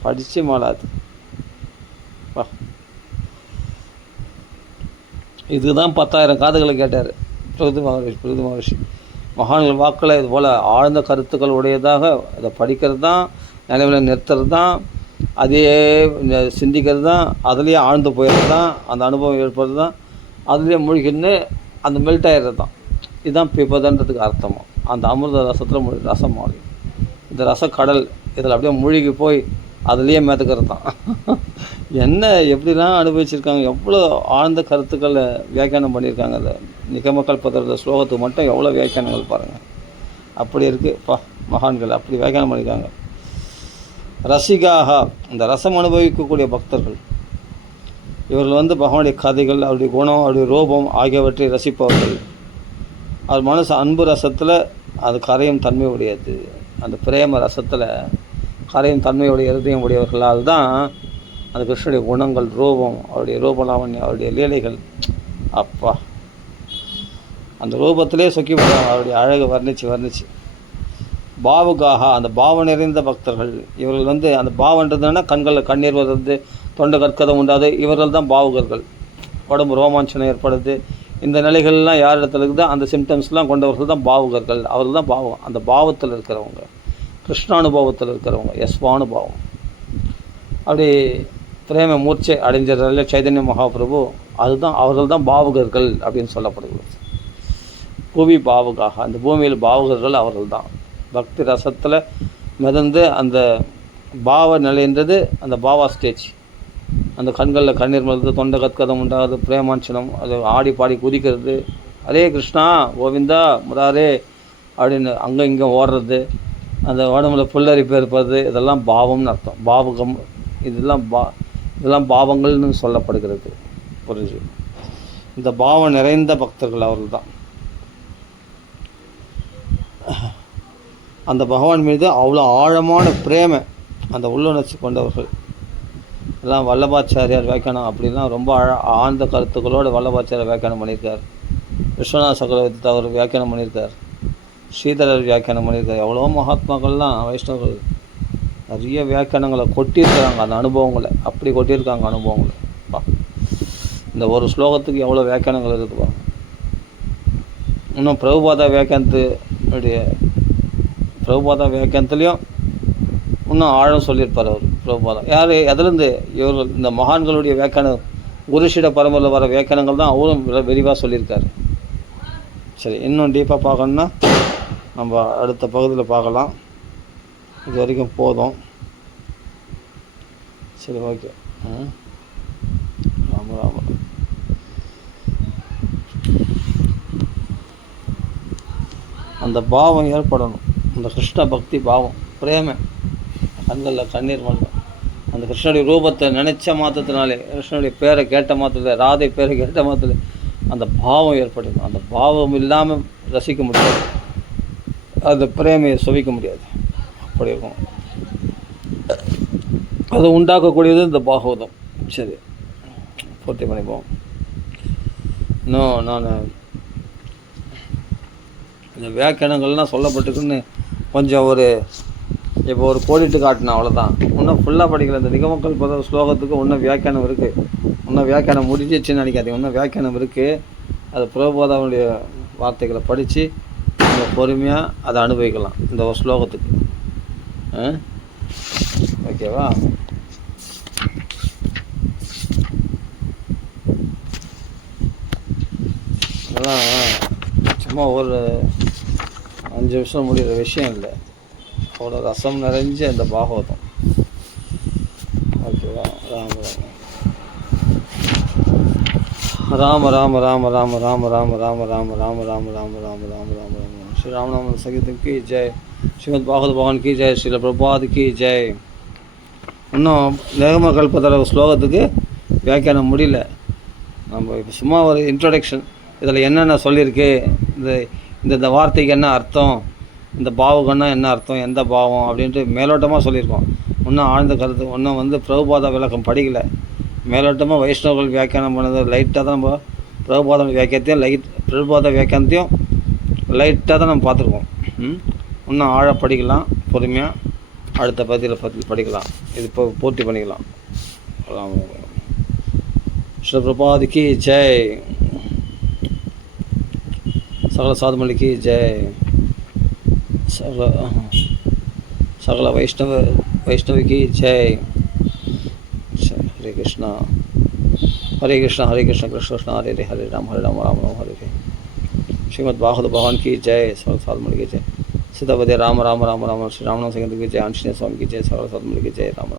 படித்து மாளாது. இதுதான் 10,000 காதுகளை கேட்டார் பிரபுதி மகரிஷி. மகான்கள் வாக்கில் இது போல் ஆழ்ந்த கருத்துக்கள் உடையதாக இதை படிக்கிறது தான், நினைவில் நிறுத்துறது தான், அதையே சிந்திக்கிறது தான், அதுலேயே ஆழ்ந்து போயிடுறது தான், அந்த அனுபவம் ஏற்படுறது தான், அதுலேயே மூழ்கின்னு அந்த மெல்ட் ஆகிடுறது தான். இதுதான் பிபதன்றதுக்கு அர்த்தமாக. அந்த அமிர்த ரசத்தில் ரசம் மாறி இந்த ரசக்கடல் இதில் அப்படியே மூழ்கி போய் அதுலேயே மேத்துக்கிறது தான். என்ன எப்படிலாம் அனுபவிச்சிருக்காங்க, எவ்வளோ ஆழ்ந்த கருத்துக்களை வியாக்கியானம் பண்ணியிருக்காங்க. அதை நிகமக்கல்பத்திர ஸ்லோகத்துக்கு மட்டும் எவ்வளோ வியாக்கியானங்கள் பாருங்கள். அப்படி இருக்குது. மகான்கள் அப்படி வியாக்கியானம் பண்ணியிருக்காங்க. ரசிகாக, இந்த ரசம் அனுபவிக்கக்கூடிய பக்தர்கள், இவர்கள் பகவானுடைய கதைகள், அவருடைய குணம், அவருடைய ரூபம் ஆகியவற்றை ரசிப்பவர்கள். அது மனசு அன்பு ரசத்தில் அது கரையும் தன்மை உடையது. அந்த பிரேம ரசத்தில் கரையும் தன்மையுடைய இருதயம் உடையவர்களால் தான் அந்த கிருஷ்ணனுடைய குணங்கள், ரூபம், அவருடைய ரூபலாவண்யம், அவருடைய லீலைகள், அப்பா அந்த ரூபத்திலே சொக்கி போடுறாங்க. அவருடைய அழகு வர்ணித்து பாவுகாக, அந்த பாவம் நிறைந்த பக்தர்கள். இவர்கள் அந்த பாவன்றதுன்னா கண்களில் கண்ணீர் வருது, தொண்டை கற்கதம் உண்டாது, இவர்கள் தான் பாவுகர்கள். உடம்பு ரோமாஞ்சனம் ஏற்படுது. இந்த நிலைகள்லாம் யார் இடத்துல இருக்குதோ அந்த சிம்டம்ஸ்லாம் கொண்டவர்கள் தான் பாவுகர்கள். அவர்கள் தான் பாவம், அந்த பாவத்தில் இருக்கிறவங்க, கிருஷ்ணானுபவத்தில் இருக்கிறவங்க, யஸ்வானுபாவம். அப்படி பிரேம மூர்ச்சை அடைஞ்சிடல சைதன்ய மகாபிரபு, அதுதான் அவர்கள் தான் பாவுகர்கள் அப்படின்னு சொல்லப்படுகிறது. புவி பாவுகாக, அந்த பூமியில் பாவுகர்கள் அவர்கள் தான். பக்தி ரசத்தில் மிதந்து அந்த பாவ நிலைன்றது அந்த பாவா ஸ்டேஜ். அந்த கண்களில் கண்ணீர் மலர்ந்து, தொண்டை கத்கதம் உண்டாகுது, பிரேமாஞ்சனம், அது ஆடி பாடி குதிக்கிறது, ஹரே கிருஷ்ணா கோவிந்தா முராரே அப்படின்னு அங்கே இங்கே ஓடுறது, அந்த உடம்புல புல்லரிப்பு இருப்பது, இதெல்லாம் பாவம்னு அர்த்தம். பாவகம், இதெல்லாம் பாவங்கள்னு சொல்லப்படுகிறது. புரிஞ்சு, இந்த பாவம் நிறைந்த பக்தர்கள் அவர்கள் தான். அந்த பகவான் மீது அவ்வளோ ஆழமான பிரேம, அந்த உள்ளுணர்ச்சி கொண்டவர்கள் எல்லாம். வல்லபாச்சாரியார் வியாக்கியானம் அப்படிலாம் ரொம்ப ஆழ்ந்த கருத்துக்களோடு வல்லபாச்சாரியார் வியாக்கியானம் பண்ணியிருக்கார். விஸ்வநாத சக்கரவர்த்தி அவர் வியாக்கியானம் பண்ணியிருக்கார். ஸ்ரீதரர் வியாக்கியானம் பண்ணியிருக்கார். எவ்வளோ மகாத்மாக்கள்லாம் வைஷ்ணவர்கள் நிறைய வியாக்கியானங்களை கொட்டியிருக்கிறாங்க. அந்த அனுபவங்களை அப்படி கொட்டியிருக்காங்க. அனுபவங்களை இந்த ஒரு ஸ்லோகத்துக்கு எவ்வளோ வியாக்கியானங்கள் இருக்குதுப்பா. இன்னும் பிரபுபாதா வியாக்கியானத்துலேயும் இன்னும் ஆழம் சொல்லியிருப்பார் அவர். பிரபுபாதா யார், எதுலேருந்து இவர்கள் இந்த மகான்களுடைய வியாக்கியானம், குருஷிட பரம்பரையில் வர வியாக்கியானங்கள் தான் அவரும் விரிவாக சொல்லியிருக்காரு. சரி, இன்னும் டீப்பாக பார்க்கணுன்னா நம்ம அடுத்த பகுதியில் பார்க்கலாம். இது வரைக்கும் போதும். சரி, ஓகே. ராம ராம. அந்த பாவம் ஏற்படணும், அந்த கிருஷ்ண பக்தி பாவம், பிரேம, கண்களில் கண்ணீர் மல்லும். அந்த கிருஷ்ணனுடைய ரூபத்தை நினைச்ச மாத்திரத்தினாலே, கிருஷ்ணனுடைய பேரை கேட்ட மாத்திரத்தில், ராதை பேரை கேட்ட மாத்திரத்தில் அந்த பாவம் ஏற்படும். அந்த பாவம் இல்லாமல் ரசிக்க முடியாது, அந்த பிரேமையை சுவைக்க முடியாது. அப்படி இருக்கும். அதை உண்டாக்கக்கூடியது இந்த பாகவதம். சரி, பூர்த்தி பண்ணிப்போம். இன்னும் நான் இந்த வியாக்கியானங்கள்லாம் சொல்லப்பட்டுக்குன்னு கொஞ்சம் இப்போ ஒரு கோடிட்டு காட்டினேன், அவ்வளோதான். இன்னும் ஃபுல்லாக படிக்கல. இந்த நிகமக்கல் பத ஸ்லோகத்துக்கு இன்னும் வியாக்கியானம் இருக்குது. இன்னும் வியாக்கியானம் முடிஞ்சிச்சுன்னு நினைக்காதீங்க. இன்னும் வியாக்கியானம் இருக்குது. அது பிரபோதாவுடைய வார்த்தைகளை படித்து நம்ம பொறுமையாக அதை அனுபவிக்கலாம் இந்த ஒரு ஸ்லோகத்துக்கு. ஓகேவா? அதெல்லாம் சும்மா ஒரு 5 நிமிஷம் முடிகிற விஷயம் இல்லை. அவ்வளோ ரசம் நிறைஞ்ச அந்த பாகவதம். ஓகேவா? ராம ராம ராம ராம ராம ராம ராம ராம ராம ராம ராம ராம ராம ராம ராம ராம ஸ்ரீ ராமநாம சங்கீதம் கி ஜெய். ஸ்ரீமத் பாகவத பகவான் கி ஜெய். ஸ்ரீல பிரபாத் கி ஜெய். இன்னும் நிகம கல்பத்தர ஸ்லோகத்துக்கு வியாக்கியானம் முடியல. நம்ம இப்போ சும்மா ஒரு இன்ட்ரடக்ஷன், இதில் என்னென்ன சொல்லியிருக்கு, இந்த வார்த்தைக்கு என்ன அர்த்தம், இந்த பாவகன்னா என்ன அர்த்தம், எந்த பாவம் அப்படின்ட்டு மேலோட்டமாக சொல்லியிருக்கோம். இன்னும் ஆழ்ந்த கருத்து இன்னும் பிரபுபாத விளக்கம் படிக்கலை. மேலோட்டமாக வைஷ்ணவர்கள் வியாக்கியானம் பண்ணது லைட்டாக தான் நம்ம பிரபுபாத வியாக்கியானத்தையும் லைட்டாக தான் நம்ம பார்த்துருக்கோம். இன்னும் ஆழ படிக்கலாம், பொறுமையாக அடுத்த பகுதியில் படிக்கலாம். இது இப்போ பூர்த்தி பண்ணிக்கலாம். ஸ்ரீ பிரபாத் கி ஜெய். சகல சாதுமல்லி கி ஜெய். சகல வைஷ்ணவி கி ஜெய். ஹரே கிருஷ்ணா ஹரே கிருஷ்ணா ஹரே கிருஷ்ண கிருஷ்ண கிருஷ்ண ஹரே ஹரே ஹரே ராம் ராம் ராம் ஹரே ஹரே. ஸ்ரீமத் பாகவத பகவான் கி ஜெய். சகல சாதுமல்லி கி ஜெய். सीतापति राम राम राम राम श्री रामनाथ सिंह की जय. आंजनेय स्वामी की जय. सगल सदमुनि की जय. राम राम.